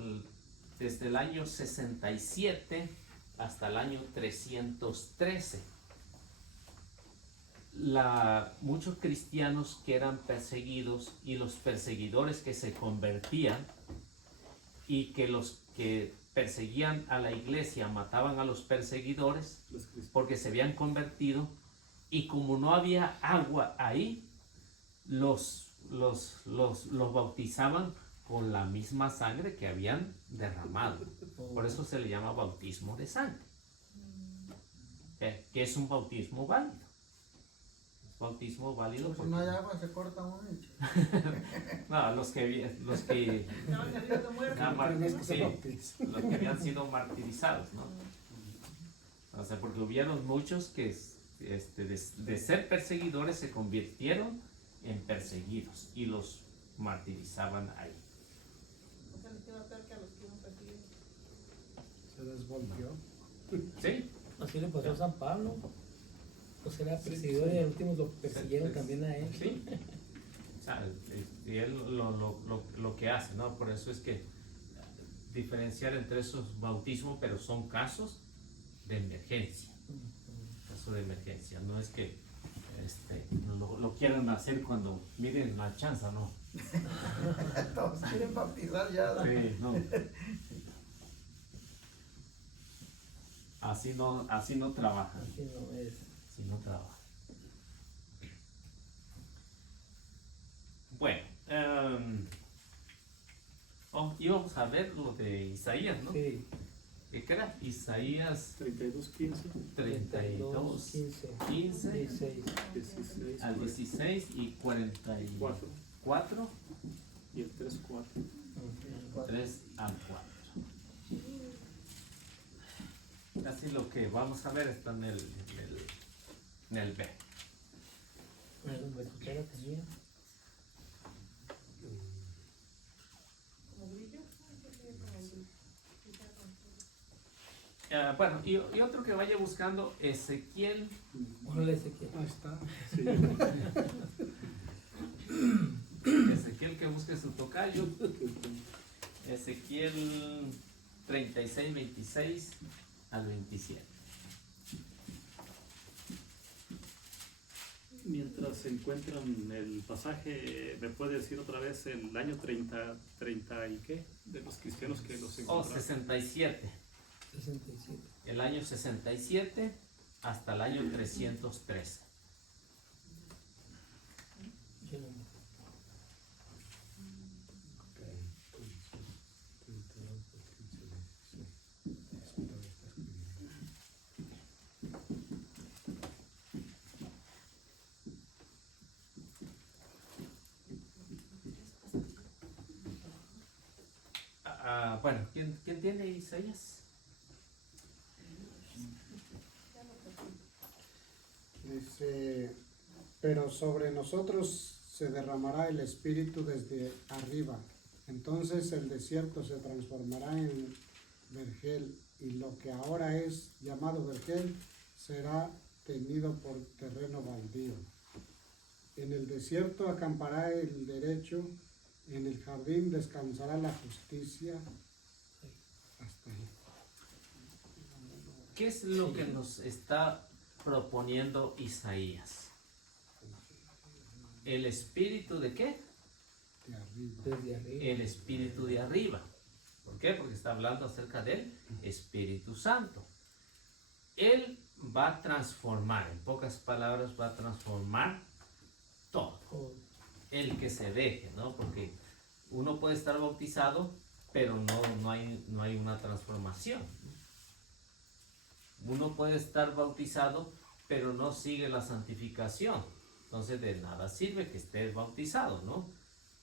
desde el año 67 hasta el año 313, muchos cristianos que eran perseguidos y los perseguidores que se convertían y que los que perseguían a la iglesia mataban a los perseguidores porque se habían convertido, y como no había agua ahí, los bautizaban con la misma sangre que habían derramado. Por eso se le llama bautismo de sangre, que es un bautismo válido. Es bautismo válido Si no hay agua, se corta uno. no, los que Estaban salidos de muerte. sí, los que habían sido martirizados, ¿no? O sea, porque hubieron muchos que de ser perseguidores se convirtieron en perseguidos y los martirizaban ahí. O sea, les iba peor que a los que iban perseguidos. Se desvolvió. ¿Sí? así le pasó a San Pablo. Pues era perseguidor y al último lo persiguieron también a él. Sí. O sea, y él lo que hace, ¿no? Por eso es que diferenciar entre esos bautismos, pero son casos de emergencia. Caso de emergencia, no es que lo quieran hacer cuando miren la chance, ¿no? Todos quieren bautizar ya. ¿no? Sí, no. Así no trabaja. Así no es. Así no trabaja. Bueno, íbamos a ver lo de Isaías, ¿no? Sí, ¿Qué era? Isaías 32:15, 32, 15, 15 16. 16, al 16 y 44. y el 3:4. 4. 3 al 4. Casi lo que vamos a ver está en el B. La cuchara tenía. ¿Como brillo? Bueno, y otro que vaya buscando Ezequiel. Órale, Ezequiel. Ahí está. Ezequiel que busque su tocayo. Ezequiel 36, 26 al 27. Mientras se encuentran el pasaje, ¿me puede decir otra vez el año 30 y qué? De los cristianos que los O encontraron. 67. 67. El año 67 hasta el año 313. Yo no me- Bueno, ¿quién tiene Isaías? Dice, pero sobre nosotros se derramará el Espíritu desde arriba. Entonces el desierto se transformará en vergel y lo que ahora es llamado vergel será tenido por terreno baldío. En el desierto acampará el derecho, en el jardín descansará la justicia. Hasta ahí. ¿Qué es lo que nos está proponiendo Isaías? ¿El espíritu de qué? De arriba. Desde arriba. El espíritu de arriba. ¿Por qué? Porque está hablando acerca del Espíritu Santo. Él va a transformar, en pocas palabras, va a transformar todo. Oh, El que se deje, ¿no? Porque uno puede estar bautizado, pero no hay una transformación. Uno puede estar bautizado, pero no sigue la santificación. Entonces de nada sirve que estés bautizado, ¿no? O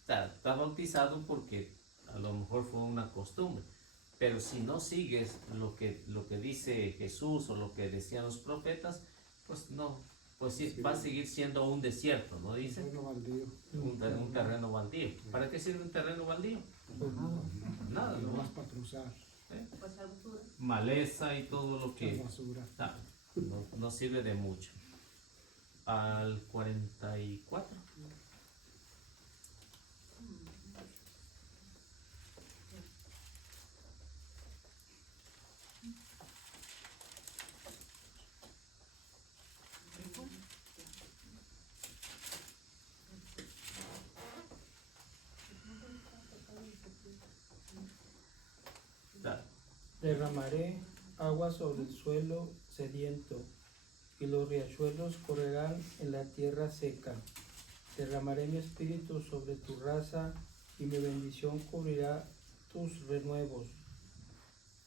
sea, está bautizado porque a lo mejor fue una costumbre. Pero si no sigues lo que dice Jesús o lo que decían los profetas, pues no, pues sí, va a seguir siendo un desierto, ¿no dice? Terreno baldío. Un terreno baldío. ¿Para qué sirve un terreno baldío? pues nada. Nada, No ¿no? más para cruzar. Pues altura. Maleza y todo lo que Basura. no sirve de mucho. Al 44. Da- Derramaré agua sobre el suelo sediento, y los riachuelos correrán en la tierra seca. Derramaré mi espíritu sobre tu raza, y mi bendición cubrirá tus renuevos.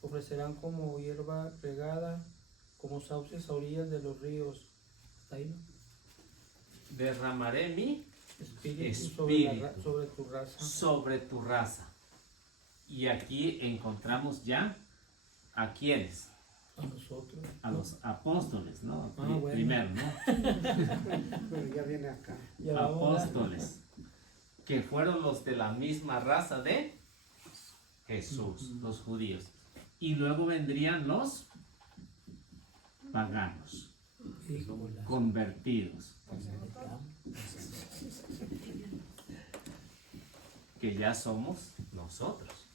Ofrecerán como hierba regada, como sauces a orillas de los ríos. ¿Hasta ahí, no? Derramaré mi Espíritu Espíritu. sobre tu raza. sobre tu raza. Y aquí encontramos ya a quienes, A nosotros. a los apóstoles, ¿no? Bueno. Primero, ¿no? Pero ya viene acá. Ya vamos a- Apóstoles, que fueron los de la misma raza de Jesús, los judíos. Y luego vendrían los paganos, Híjole. convertidos, que ya somos nosotros.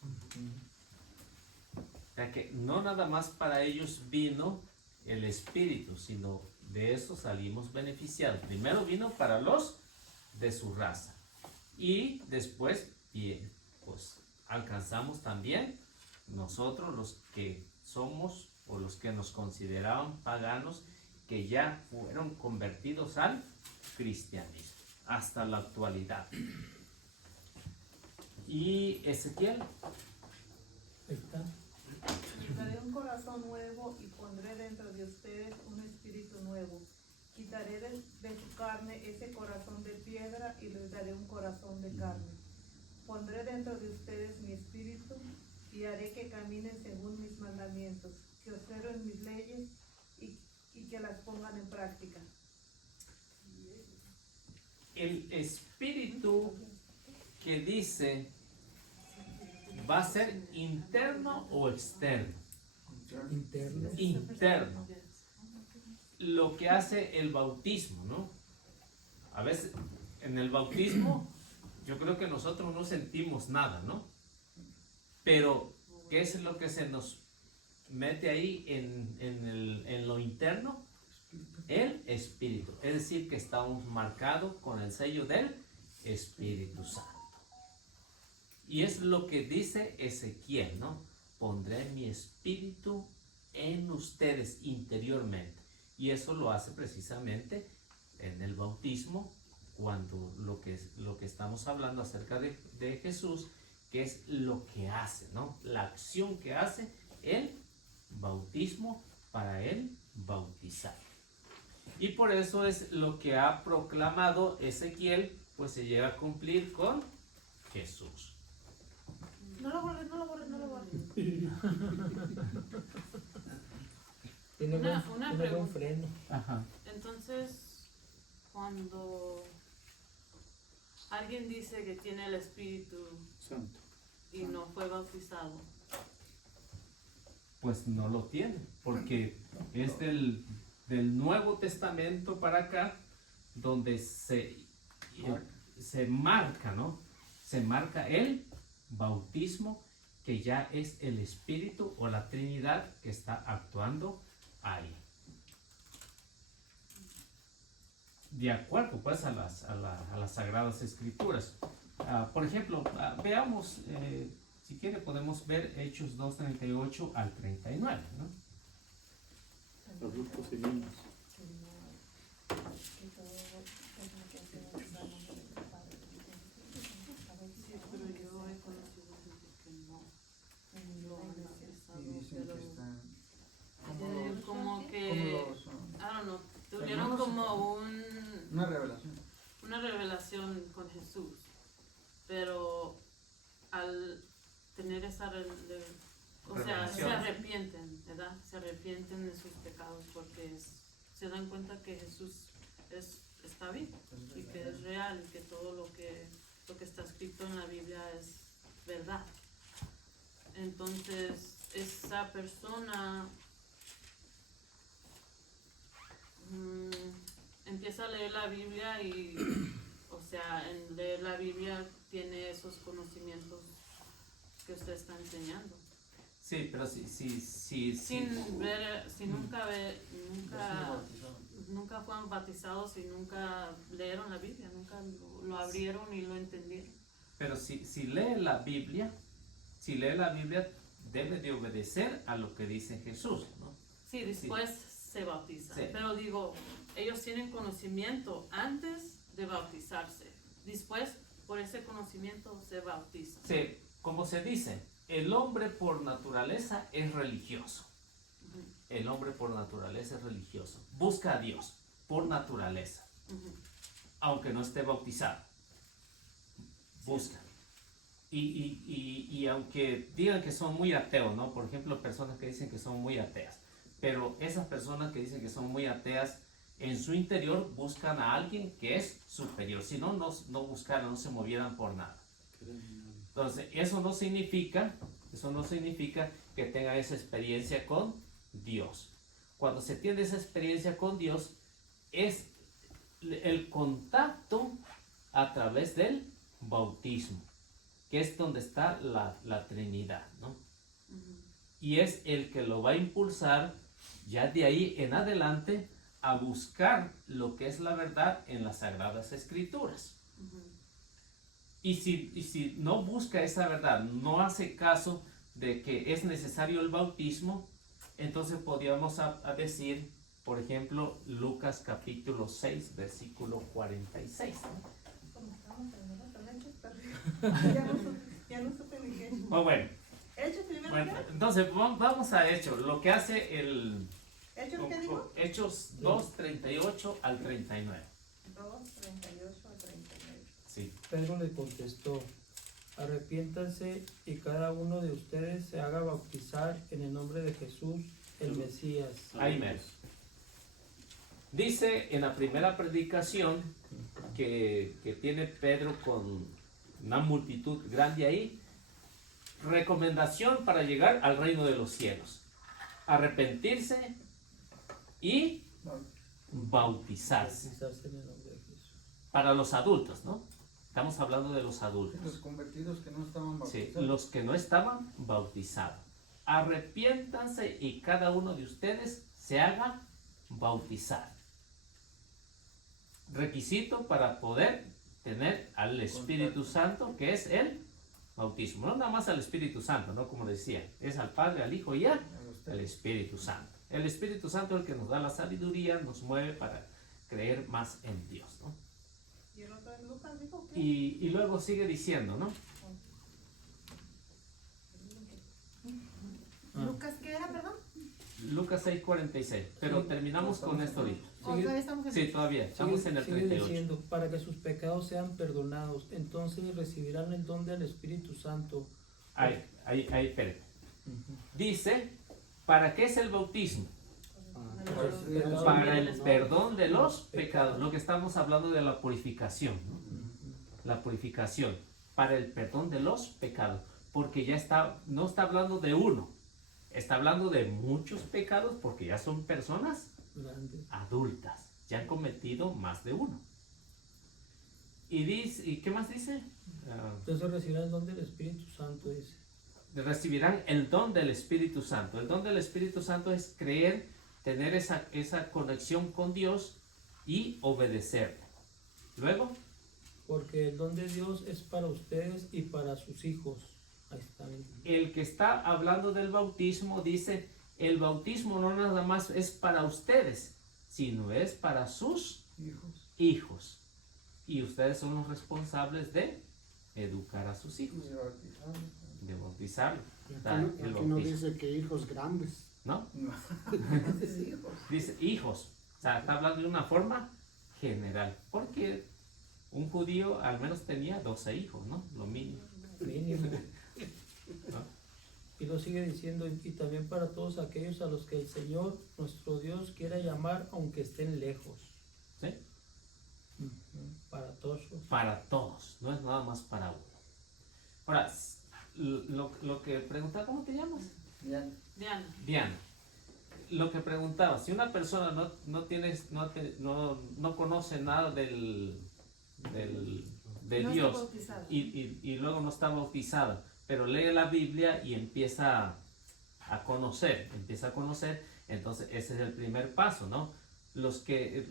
O sea que no nada más para ellos vino el Espíritu, sino de eso salimos beneficiados. Primero vino para los de su raza y después pues alcanzamos también nosotros los que somos o los que nos consideraban paganos, que ya fueron convertidos al cristianismo hasta la actualidad. Y Ezequiel, Ahí está. Les daré un corazón nuevo y pondré dentro de ustedes un espíritu nuevo. Quitaré de su carne ese corazón de piedra y les daré un corazón de carne. Pondré dentro de ustedes mi espíritu y haré que caminen según mis mandamientos, que observen mis leyes y que las pongan en práctica. El espíritu que dice va a ser interno o externo. Interno. Interno. Lo que hace el bautismo, ¿no? A veces en el bautismo yo creo que nosotros no sentimos nada, ¿no? Pero ¿qué es lo que se nos mete ahí en lo interno? El Espíritu. Es decir, que estamos marcados con el sello del Espíritu Santo. Y es lo que dice Ezequiel, ¿no? Pondré mi espíritu en ustedes interiormente. Y eso lo hace precisamente en el bautismo, cuando lo que estamos hablando acerca de Jesús, que es lo que hace, ¿no? La acción que hace el bautismo para él bautizar. Y por eso es lo que ha proclamado Ezequiel, pues se llega a cumplir con Jesús. No lo borres, no lo borres, no lo borres. Tiene Una buen pregunta. freno. Ajá. Entonces, cuando alguien dice que tiene el Espíritu Santo. y no fue bautizado, Pues no lo tiene, porque es del Nuevo Testamento para acá donde se marca, ¿no? Se marca el bautismo, que ya es el Espíritu o la Trinidad que está actuando ahí. De acuerdo pues a las Sagradas Escrituras. Por ejemplo, veamos, si quiere podemos ver Hechos 2:38 al 39, ¿no? Adultos y niños. sí, pero yo he conocido gente que no lo han bautizado, Y dicen pero que están como como que, los, I don't know, tuvieron hermanos como una revelación. una revelación con Jesús, pero al tener esa o sea, se Revelación. arrepienten, ¿verdad? Se arrepienten de sus pecados porque se dan cuenta que Jesús está vivo y que es real y que todo lo que está escrito en la Biblia es verdad. Entonces, esa persona empieza a leer la Biblia y, o sea, en leer la Biblia tiene esos conocimientos que usted está enseñando. Sí, pero Sin ver, si nunca Bautizado. nunca fueron bautizados y nunca leyeron la Biblia, nunca lo abrieron y lo entendieron. pero si lee la Biblia, debe de obedecer a lo que dice Jesús, ¿no? Sí, después se bautizan. Sí. Pero digo, ellos tienen conocimiento antes de bautizarse. Después, por ese conocimiento, se bautizan. Sí, como se dice, el hombre por naturaleza es religioso. Ujú, El hombre por naturaleza es religioso. Busca a Dios por naturaleza, ujú. aunque no esté bautizado. Busca. Y aunque digan que son muy ateos, ¿no? Por ejemplo, personas que dicen que son muy ateas. Pero esas personas que dicen que son muy ateas, en su interior buscan a alguien que es superior. Si no, no buscaran, no se movieran por nada. Entonces, eso no significa que tengan esa experiencia con Dios. Cuando se tiene esa experiencia con Dios, es el contacto a través del bautismo, que es donde está la Trinidad, ¿no? Ujú. Y es el que lo va a impulsar ya de ahí en adelante a buscar lo que es la verdad en las Sagradas Escrituras. Ujú. Y si no busca esa verdad, no hace caso de que es necesario el bautismo, entonces podríamos decir, por ejemplo, Lucas capítulo 6, versículo 46, ¿no? ¿Cómo estamos? ¿En Hechos? Ya no supe ni qué. Bueno, ¿Hechos primero bueno, qué? entonces vamos a Hechos, lo que hace ¿Hechos qué digo? Hechos 2, 38 al 39. 2, 38 a 39. Sí. Pedro le contestó, arrepiéntanse y cada uno de ustedes se haga bautizar en el nombre de Jesús, el Mesías. Amén. Dice en la primera predicación que tiene Pedro con una multitud grande ahí, recomendación para llegar al reino de los cielos: arrepentirse y bautizarse. Bautizarse en el nombre de Jesús. Para los adultos, ¿no? Estamos hablando de los adultos. Los convertidos que no estaban Sí, bautizados. los que no estaban bautizados. Arrepiéntanse y cada uno de ustedes se haga bautizar. Requisito para poder tener al Espíritu Santo, que es el bautismo. No nada más al Espíritu Santo, ¿no? Como decía, es al Padre, al Hijo y al Espíritu Santo. El Espíritu Santo es el que nos da la sabiduría, nos mueve para creer más en Dios, ¿no? ¿Y el otro es Lucas, dijo que? Y luego sigue diciendo, ¿no? ¿Lucas qué era, perdón? Lucas 6:46. Pero Sí, terminamos con esto ahorita. Todavía estamos en Sí, todavía. Estamos en el Sigue 38. diciendo, para que sus pecados sean perdonados, entonces recibirán el don del Espíritu Santo. Ahí, espérate. Dice, ¿para qué es el bautismo? Para el perdón de los pecados. Lo que estamos hablando de la purificación, ¿no? La purificación. Para el perdón de los pecados. Porque ya está, no está hablando de uno. Está hablando de muchos pecados porque ya son personas Grande. adultas. Ya han cometido más de uno. Y dice, ¿y qué más dice? Entonces recibirán el don del Espíritu Santo, dice. Recibirán el don del Espíritu Santo. El don del Espíritu Santo es creer, tener esa conexión con Dios y obedecerle. Luego, Porque el don de Dios es para ustedes y para sus hijos. Ahí está bien. el que está hablando del bautismo dice, el bautismo no nada más es para ustedes, sino es para sus hijos. Y ustedes son los responsables de educar a sus hijos, de bautizarlos. Aquí no dice que hijos grandes. ¿No? Dice hijos. O sea, está hablando de una forma general. Porque un judío al menos tenía 12 hijos, ¿no? Lo mínimo. Mínimo. ¿No? Y lo sigue diciendo, y también para todos aquellos a los que el Señor, nuestro Dios, quiera llamar, aunque estén lejos. ¿Sí? Para todos. Para todos, no es nada más para uno. Ahora, lo que preguntaba, ¿cómo te llamas? Diana. Diana. Lo que preguntaba, si una persona no conoce nada de No Dios está bautizado. y luego no está bautizada, pero lee la Biblia y empieza a conocer, entonces ese es el primer paso, ¿no?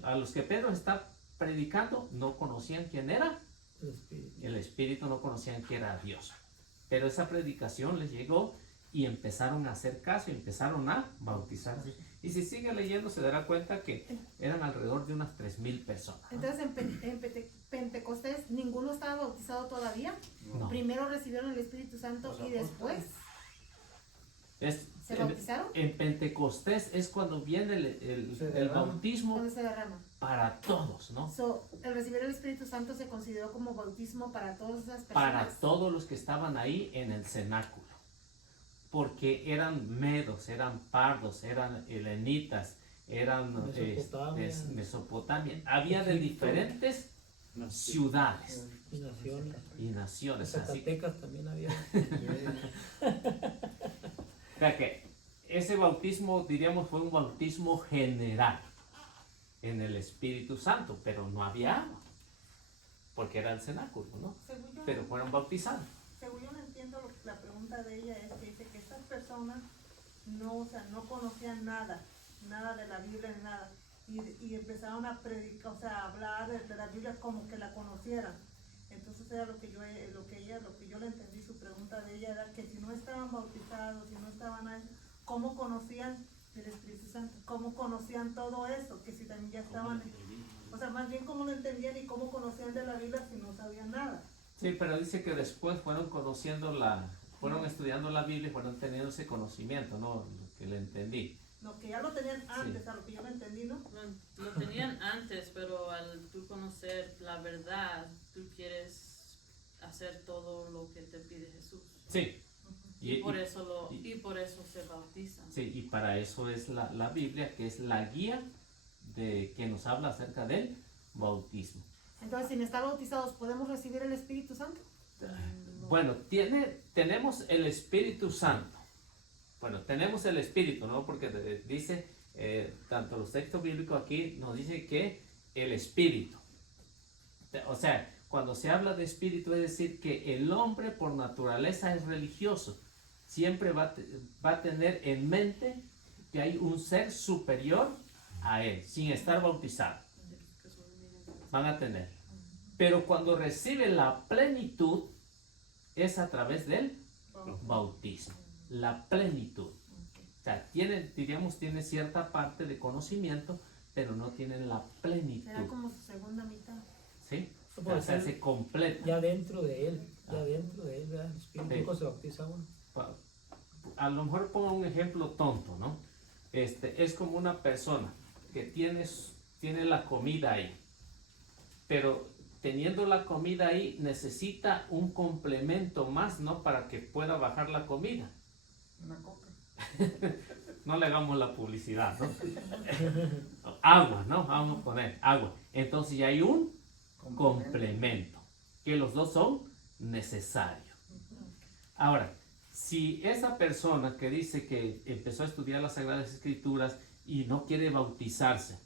A los que Pedro está predicando no conocían quién era el Espíritu, no conocían quién era Dios, pero esa predicación les llegó y empezaron a hacer caso y empezaron a bautizarse. Y si sigue leyendo se dará cuenta que eran alrededor de unas 3,000 personas, ¿no? Entonces en Pentecostés ninguno estaba bautizado todavía. No. Primero recibieron el Espíritu Santo y después se bautizaron. En Pentecostés es cuando viene el bautismo ¿Dónde se derrama? para todos, ¿no? So, el recibir el Espíritu Santo se consideró como bautismo para todas esas personas. Para todos los que estaban ahí en el cenáculo. Porque eran medos, eran pardos, eran helenitas, eran Mesopotamia. Había de diferentes ciudades Y naciones. y naciones. En Así Zacatecas también había. o sea que ese bautismo, diríamos, fue un bautismo general en el Espíritu Santo, pero no había agua, porque era el cenáculo, ¿no? Pero fueron bautizados. Según yo no entiendo, la pregunta de ella es que dice que estas personas no conocían nada de la Biblia ni nada, y empezaron a predicar, o sea, a hablar de la Biblia como que la conocieran. Entonces era lo que yo le entendí, su pregunta de ella era que si no estaban bautizados, si no estaban ahí, ¿cómo conocían el Espíritu Santo? ¿Cómo conocían todo eso? Que si también ya estaban, o sea, más bien cómo lo entendían y cómo conocían de la Biblia si no sabían nada. Sí, pero dice que después fueron fueron estudiando la Biblia y fueron teniendo ese conocimiento, ¿no? Lo que le entendí. No, que ya lo tenían antes, Sí. a lo que yo lo entendí, ¿no? Lo tenían antes, pero al tú conocer la verdad, tú quieres hacer todo lo que te pide Jesús. Sí. Y por eso se bautizan. Sí, y para eso es la Biblia, que es la guía que nos habla acerca del bautismo. Entonces, sin estar bautizados, ¿podemos recibir el Espíritu Santo? Bueno, tenemos el Espíritu Santo. Bueno, tenemos el Espíritu, ¿no? Porque dice, tanto los textos bíblicos aquí nos dice que el Espíritu. O sea, cuando se habla de Espíritu es decir que el hombre por naturaleza es religioso. Siempre va a tener en mente que hay un ser superior a él, sin estar bautizado. Van a tener. Pero cuando recibe la plenitud, es a través del bautismo. La plenitud. O sea, tiene cierta parte de conocimiento, pero no tienen la plenitud. Será como su segunda mitad. ¿Sí? O sea, se completa. Ya dentro de él, ¿verdad? El Espíritu Sí. se bautiza uno. A lo mejor pongo un ejemplo tonto, ¿no? Es como una persona que tiene la comida ahí, pero teniendo la comida ahí necesita un complemento más, ¿no? Para que pueda bajar la comida. Una coca. No le hagamos la publicidad, ¿no? Agua, ¿no? Vamos a poner agua. Entonces ya hay un complemento, que los dos son necesarios. Ahora, si esa persona que dice que empezó a estudiar las Sagradas Escrituras y no quiere bautizarse,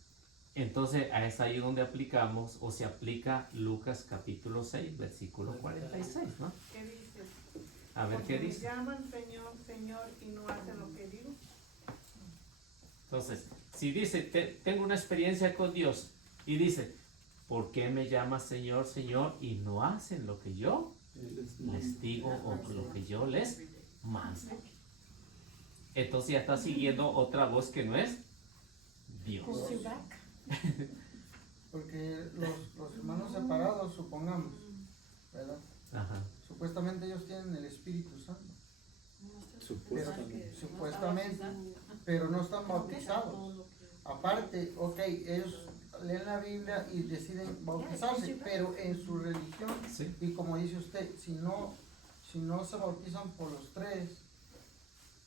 entonces es ahí donde aplicamos o se aplica Lucas capítulo 6, versículo 46, ¿no? ¿Qué dice? A ver qué dice. Me llaman Señor, Señor y no hacen lo que digo. Entonces, si dice, tengo una experiencia con Dios y dice, ¿por qué me llamas Señor, Señor y no hacen lo que yo les digo o lo que yo les mando? Entonces ya está siguiendo otra voz que no es Dios. Porque los hermanos separados, supongamos, ¿verdad? Ajá. Supuestamente ellos tienen el Espíritu Santo. Supuestamente. Supuestamente, pero no están bautizados. Aparte, ok, ellos leen la Biblia y deciden bautizarse, pero en su religión, Sí. y como dice usted, si no se bautizan por los tres,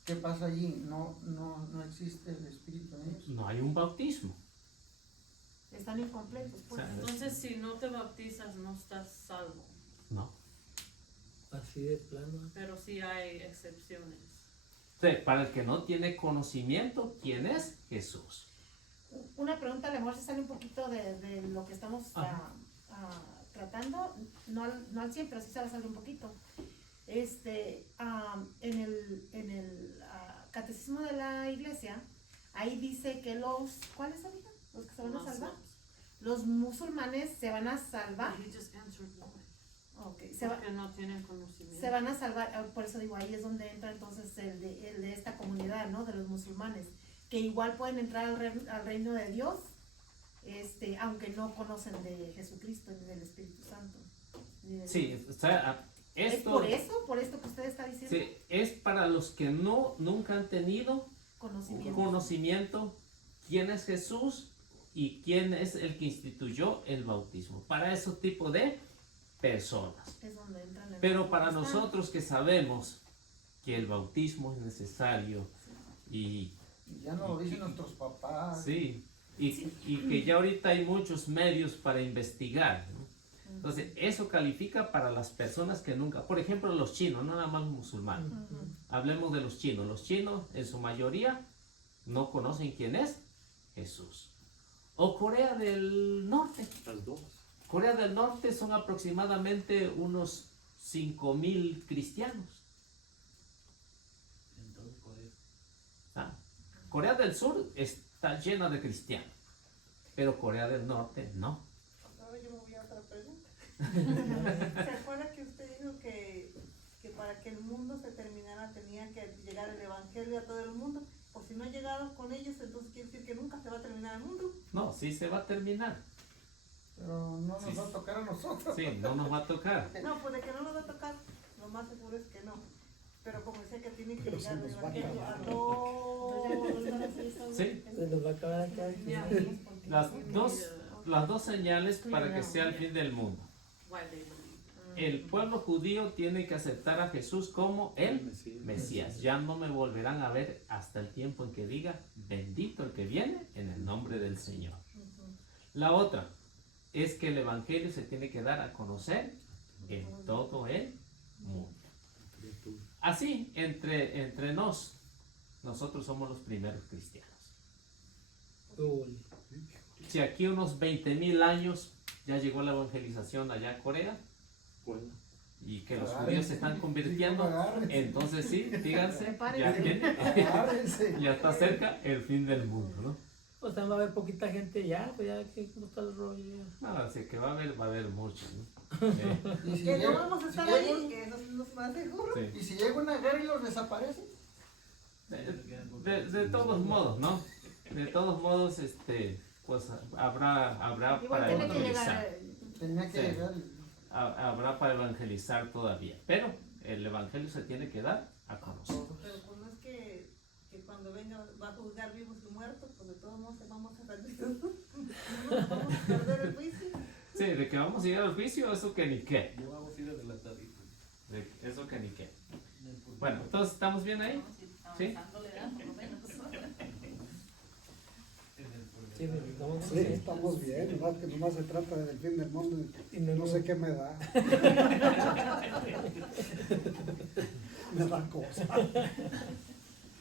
¿qué pasa allí? No existe el Espíritu en ellos. No hay un bautismo. Están incompletos. Pues. O sea, Entonces, si no te bautizas, no estás salvo. No. Así de plano. Pero sí hay excepciones. Sí, para el que no tiene conocimiento, ¿quién es Jesús? Una pregunta, a lo mejor se sale un poquito de lo que estamos tratando, no al 100, pero sí se va a salir un poquito. En el catecismo de la iglesia, ahí dice que ¿cuáles son? Los que se van a salvar. Los musulmanes se van a salvar. He just answered no. Okay, Porque no tienen conocimiento. se van a salvar, por eso digo, ahí es donde entra entonces el de esta comunidad, ¿no? De los musulmanes, que igual pueden entrar al reino de Dios, aunque no conocen de Jesucristo ni del Espíritu Santo. Sí, o sea, ¿Es por esto que usted está diciendo? sí, es para los que nunca han tenido conocimiento quién es Jesús y quién es el que instituyó el bautismo. Para ese tipo de personas. Es donde entran Pero para nosotros que sabemos que el bautismo es necesario y Ya no lo dicen nuestros papás. sí, y que ya ahorita hay muchos medios para investigar, ¿no? Entonces, eso califica para las personas que nunca, por ejemplo, los chinos, no nada más los musulmanes. Hablemos de los chinos. Los chinos, en su mayoría, no conocen quién es Jesús. O Corea del Norte. Las dos. Corea del Norte son aproximadamente unos 5,000 cristianos. Corea del Sur está llena de cristianos, pero Corea del Norte no. Ahora yo me voy a otra pregunta. ¿Se acuerda que usted dijo que para que el mundo se terminara tenía que llegar el evangelio a todo el mundo? Pues si no ha llegado con ellos, entonces quiere decir que nunca se va a terminar el mundo. No, sí se va a terminar. Pero no nos va a tocar a nosotros. Sí, no nos va a tocar. No, pues de que no nos va a tocar, lo más seguro es que no. Pero como decía que tiene que Pero llegar se el nos va a evangelio a acabar. todos. Sí, Se nos va a acabar acá. las dos señales para que sea el fin del mundo. Why they believe. el pueblo judío tiene que aceptar a Jesús como el Mesías. Ya no me volverán a ver hasta el tiempo en que diga, bendito el que viene en el nombre del Señor. La otra es que el Evangelio se tiene que dar a conocer en todo el mundo. Así, entre nosotros somos los primeros cristianos. Si aquí unos 20,000 años ya llegó la evangelización allá a Corea, y que los judíos se están convirtiendo, entonces sí, fíjense, ya está cerca el fin del mundo, ¿no? O sea, va a haber poquita gente ya, pues ya que no está el rollo. No, así que va a haber mucho, ¿no? Y si Que no llega- vamos a estar si llega- ahí, que eso nos más seguro. Sí. Y si llega una guerra y los desaparecen, De todos modos, ¿no? De todos modos, pues habrá Igual para tiene que evangelizar. llegar. tenía que Sí. llegar. Habrá para evangelizar todavía, pero el evangelio se tiene que dar a conocer. Pero pues no es que cuando venga va a juzgar vivos y muertos, pues de todos modos vamos a perder. No nos vamos a perder el juicio. Sí, de que vamos a llegar al juicio, eso que ni qué. Ya vamos a ir adelantadito. Eso que ni qué. Bueno, entonces, ¿estamos bien ahí? ¿Sí? Sí, estamos Sí, estamos bien, nomás que nomás se trata del fin del mundo Y no, no sé qué me da. Me da cosa.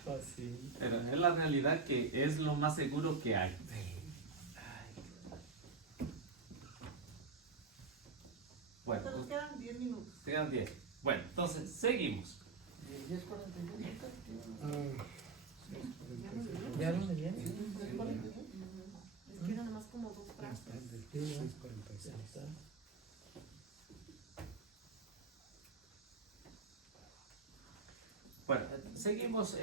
Así. Pero es la realidad que es lo más seguro que hay. Bueno, Nos quedan 10 minutos. quedan 10. Bueno, entonces, seguimos. 10:41. ¿Ya no me viene? Les quedan nomás como 2 frases. Ya está. Bueno, seguimos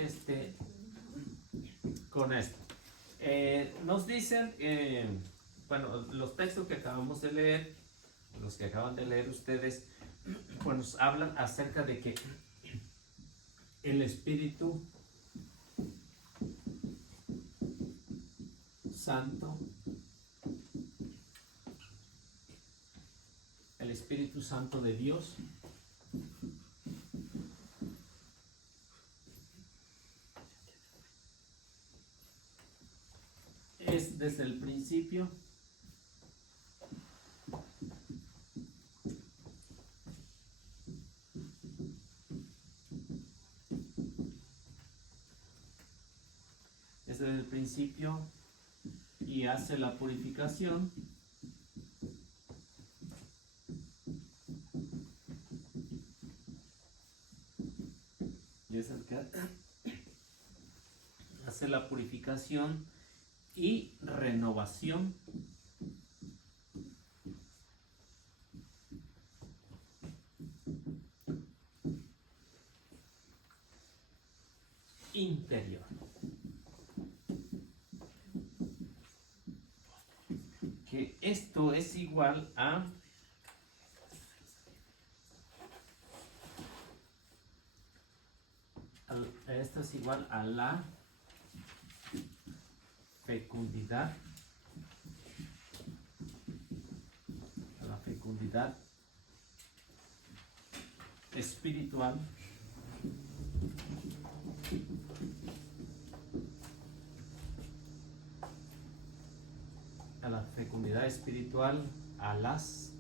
con esto. Nos dicen, bueno, los textos que acabamos de leer, los que acaban de leer ustedes, pues nos hablan acerca de que el Espíritu Santo, el Espíritu Santo de Dios, es desde el principio y hace la purificación y es el que hace la purificación y renovación interior. Que esto es igual a esto es igual a la fecundidad, espiritual a las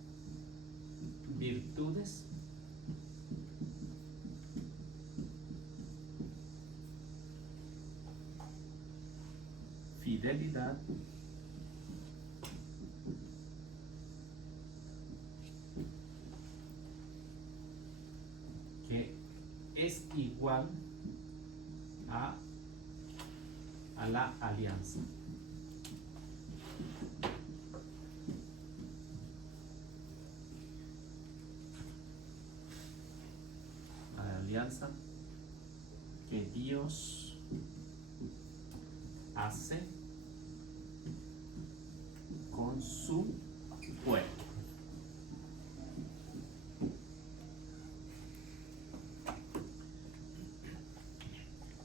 virtudes fidelidad que es igual a la alianza. La alianza que Dios hace con su pueblo.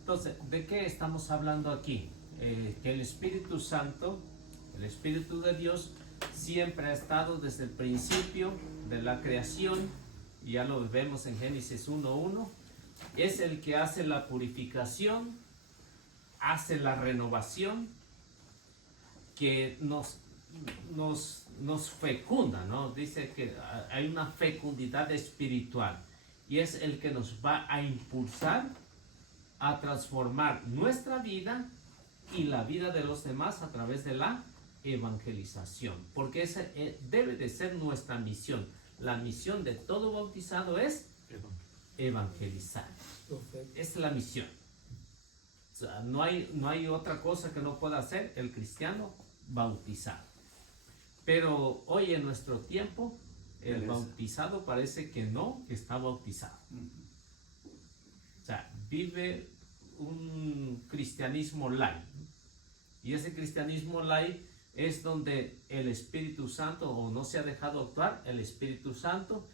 Entonces, ¿de qué estamos hablando aquí? Que el Espíritu Santo, el Espíritu de Dios, siempre ha estado desde el principio de la creación ya lo vemos en Génesis 1:1, es el que hace la purificación, hace la renovación, que nos fecunda, ¿no? Dice que hay una fecundidad espiritual y es el que nos va a impulsar a transformar nuestra vida y la vida de los demás a través de la evangelización, porque esa debe de ser nuestra misión. La misión de todo bautizado es evangelizar. Perfecto. Es la misión. O sea, no hay otra cosa que no pueda hacer el cristiano bautizado. Pero hoy en nuestro tiempo el bautizado parece que no está bautizado. O sea, vive un cristianismo light. Y ese cristianismo light es donde el Espíritu Santo, o no se ha dejado actuar el Espíritu Santo,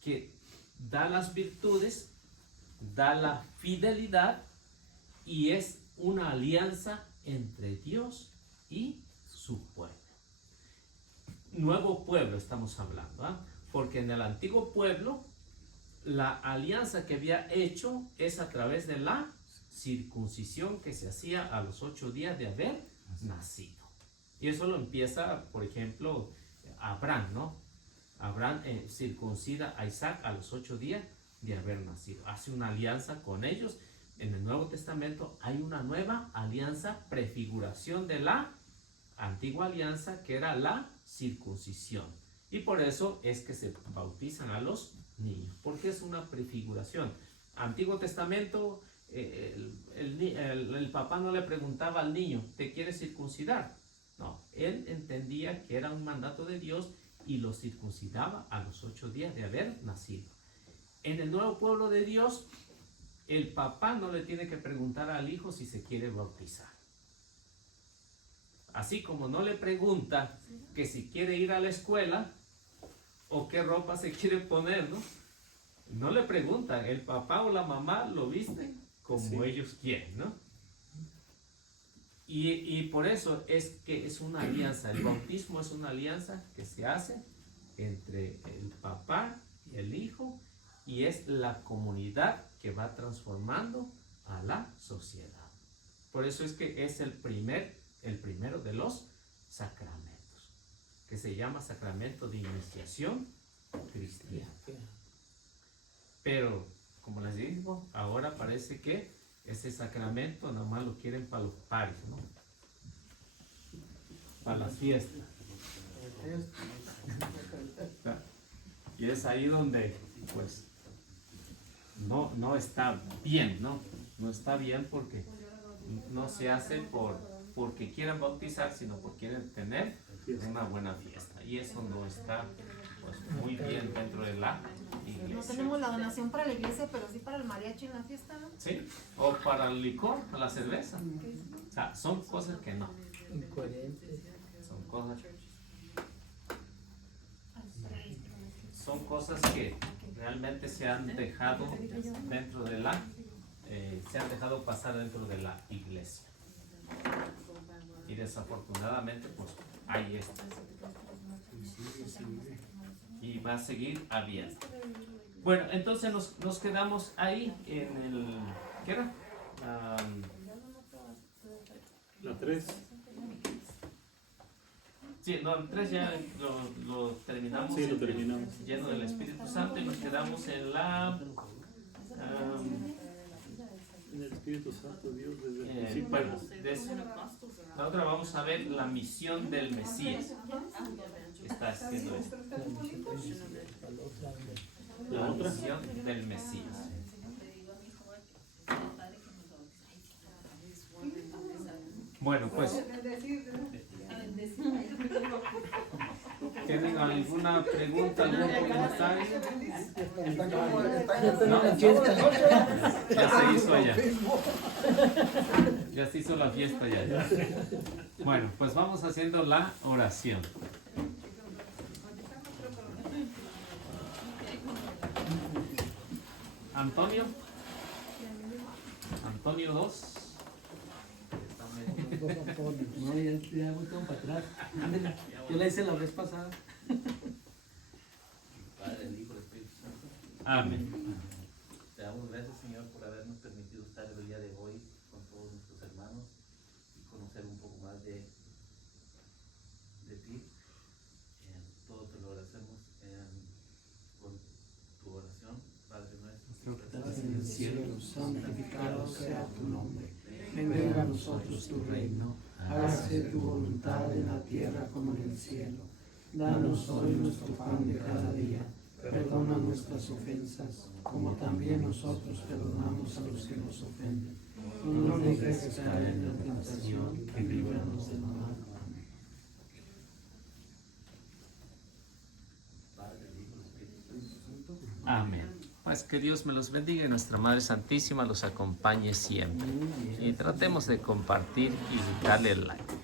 que da las virtudes, da la fidelidad, y es una alianza entre Dios y su pueblo. Nuevo pueblo estamos hablando, ¿eh? Porque en el antiguo pueblo la alianza que había hecho es a través de la circuncisión que se hacía a los 8 días de haber nacido. Y eso lo empieza, por ejemplo, Abraham, ¿no? Abraham circuncida a Isaac a los 8 días de haber nacido. Hace una alianza con ellos. En el Nuevo Testamento hay una nueva alianza, prefiguración de la antigua alianza, que era la circuncisión. Y por eso es que se bautizan a los niños, porque es una prefiguración. Antiguo Testamento, el papá no le preguntaba al niño, ¿te quieres circuncidar? No, él entendía que era un mandato de Dios y lo circuncidaba a los 8 días de haber nacido. En el nuevo pueblo de Dios, el papá no le tiene que preguntar al hijo si se quiere bautizar. Así como no le pregunta que si quiere ir a la escuela o qué ropa se quiere poner, ¿no? No le preguntan, el papá o la mamá lo visten como ellos quieren, ¿no? Y por eso es que es una alianza. El bautismo es una alianza que se hace entre el papá y el hijo, y es la comunidad que va transformando a la sociedad. Por eso es que es el primero de los sacramentos, que se llama sacramento de iniciación cristiana. Pero, como les digo, ahora parece que ese sacramento nomás lo quieren para los paris, ¿no? Para las fiestas. Y es ahí donde, pues, no está bien, ¿no? No está bien porque no se hace porque quieran bautizar, sino porque quieren tener una buena fiesta. Y eso no está, pues, muy bien dentro de la iglesia. No tenemos la donación para la iglesia, pero sí para el mariachi en la fiesta, ¿no? Sí, o para el licor, para la cerveza. O sea, son cosas que no. Incoherentes. Son cosas que realmente se han dejado dentro de se han dejado pasar dentro de la iglesia. Y desafortunadamente, pues, hay esto. Y va a seguir habiendo. Bueno, entonces nos quedamos ahí en el... ¿Qué era? La 3. Sí, no, el 3 ya lo terminamos. Sí, lo terminamos. Lleno del Espíritu Santo, y nos quedamos en la... En el Espíritu Santo, Dios desde el principio. bueno, la otra vamos a ver la misión del Mesías. Está haciendo esto. La misión del Mesías. Bueno, pues, ¿tienen alguna pregunta, algún comentario? ¿No? Ya se hizo allá. Ya se hizo la fiesta ya. Bueno, pues vamos haciendo la oración. Antonio. Antonio 2. No, ya volteamos para atrás. Ándale, yo la hice la vez pasada. Padre, el Hijo, el Espíritu Santo. Amén. Te damos gracias, Señor, por habernos permitido estar el día de hoy con todos nuestros hermanos y conocer un poco más de ti. Todo te lo agradecemos con tu oración, Padre nuestro que estás en el cielo, santificado sea tu nombre. Venga a nosotros tu reino. Hágase tu voluntad en la tierra como en el cielo. Danos hoy nuestro pan de cada día. Perdona nuestras ofensas, como también nosotros perdonamos a los que nos ofenden. No nos dejes caer en la tentación, y líbranos del mal. Amén. Amén. Pues que Dios me los bendiga y nuestra Madre Santísima los acompañe siempre. Y tratemos de compartir y darle like.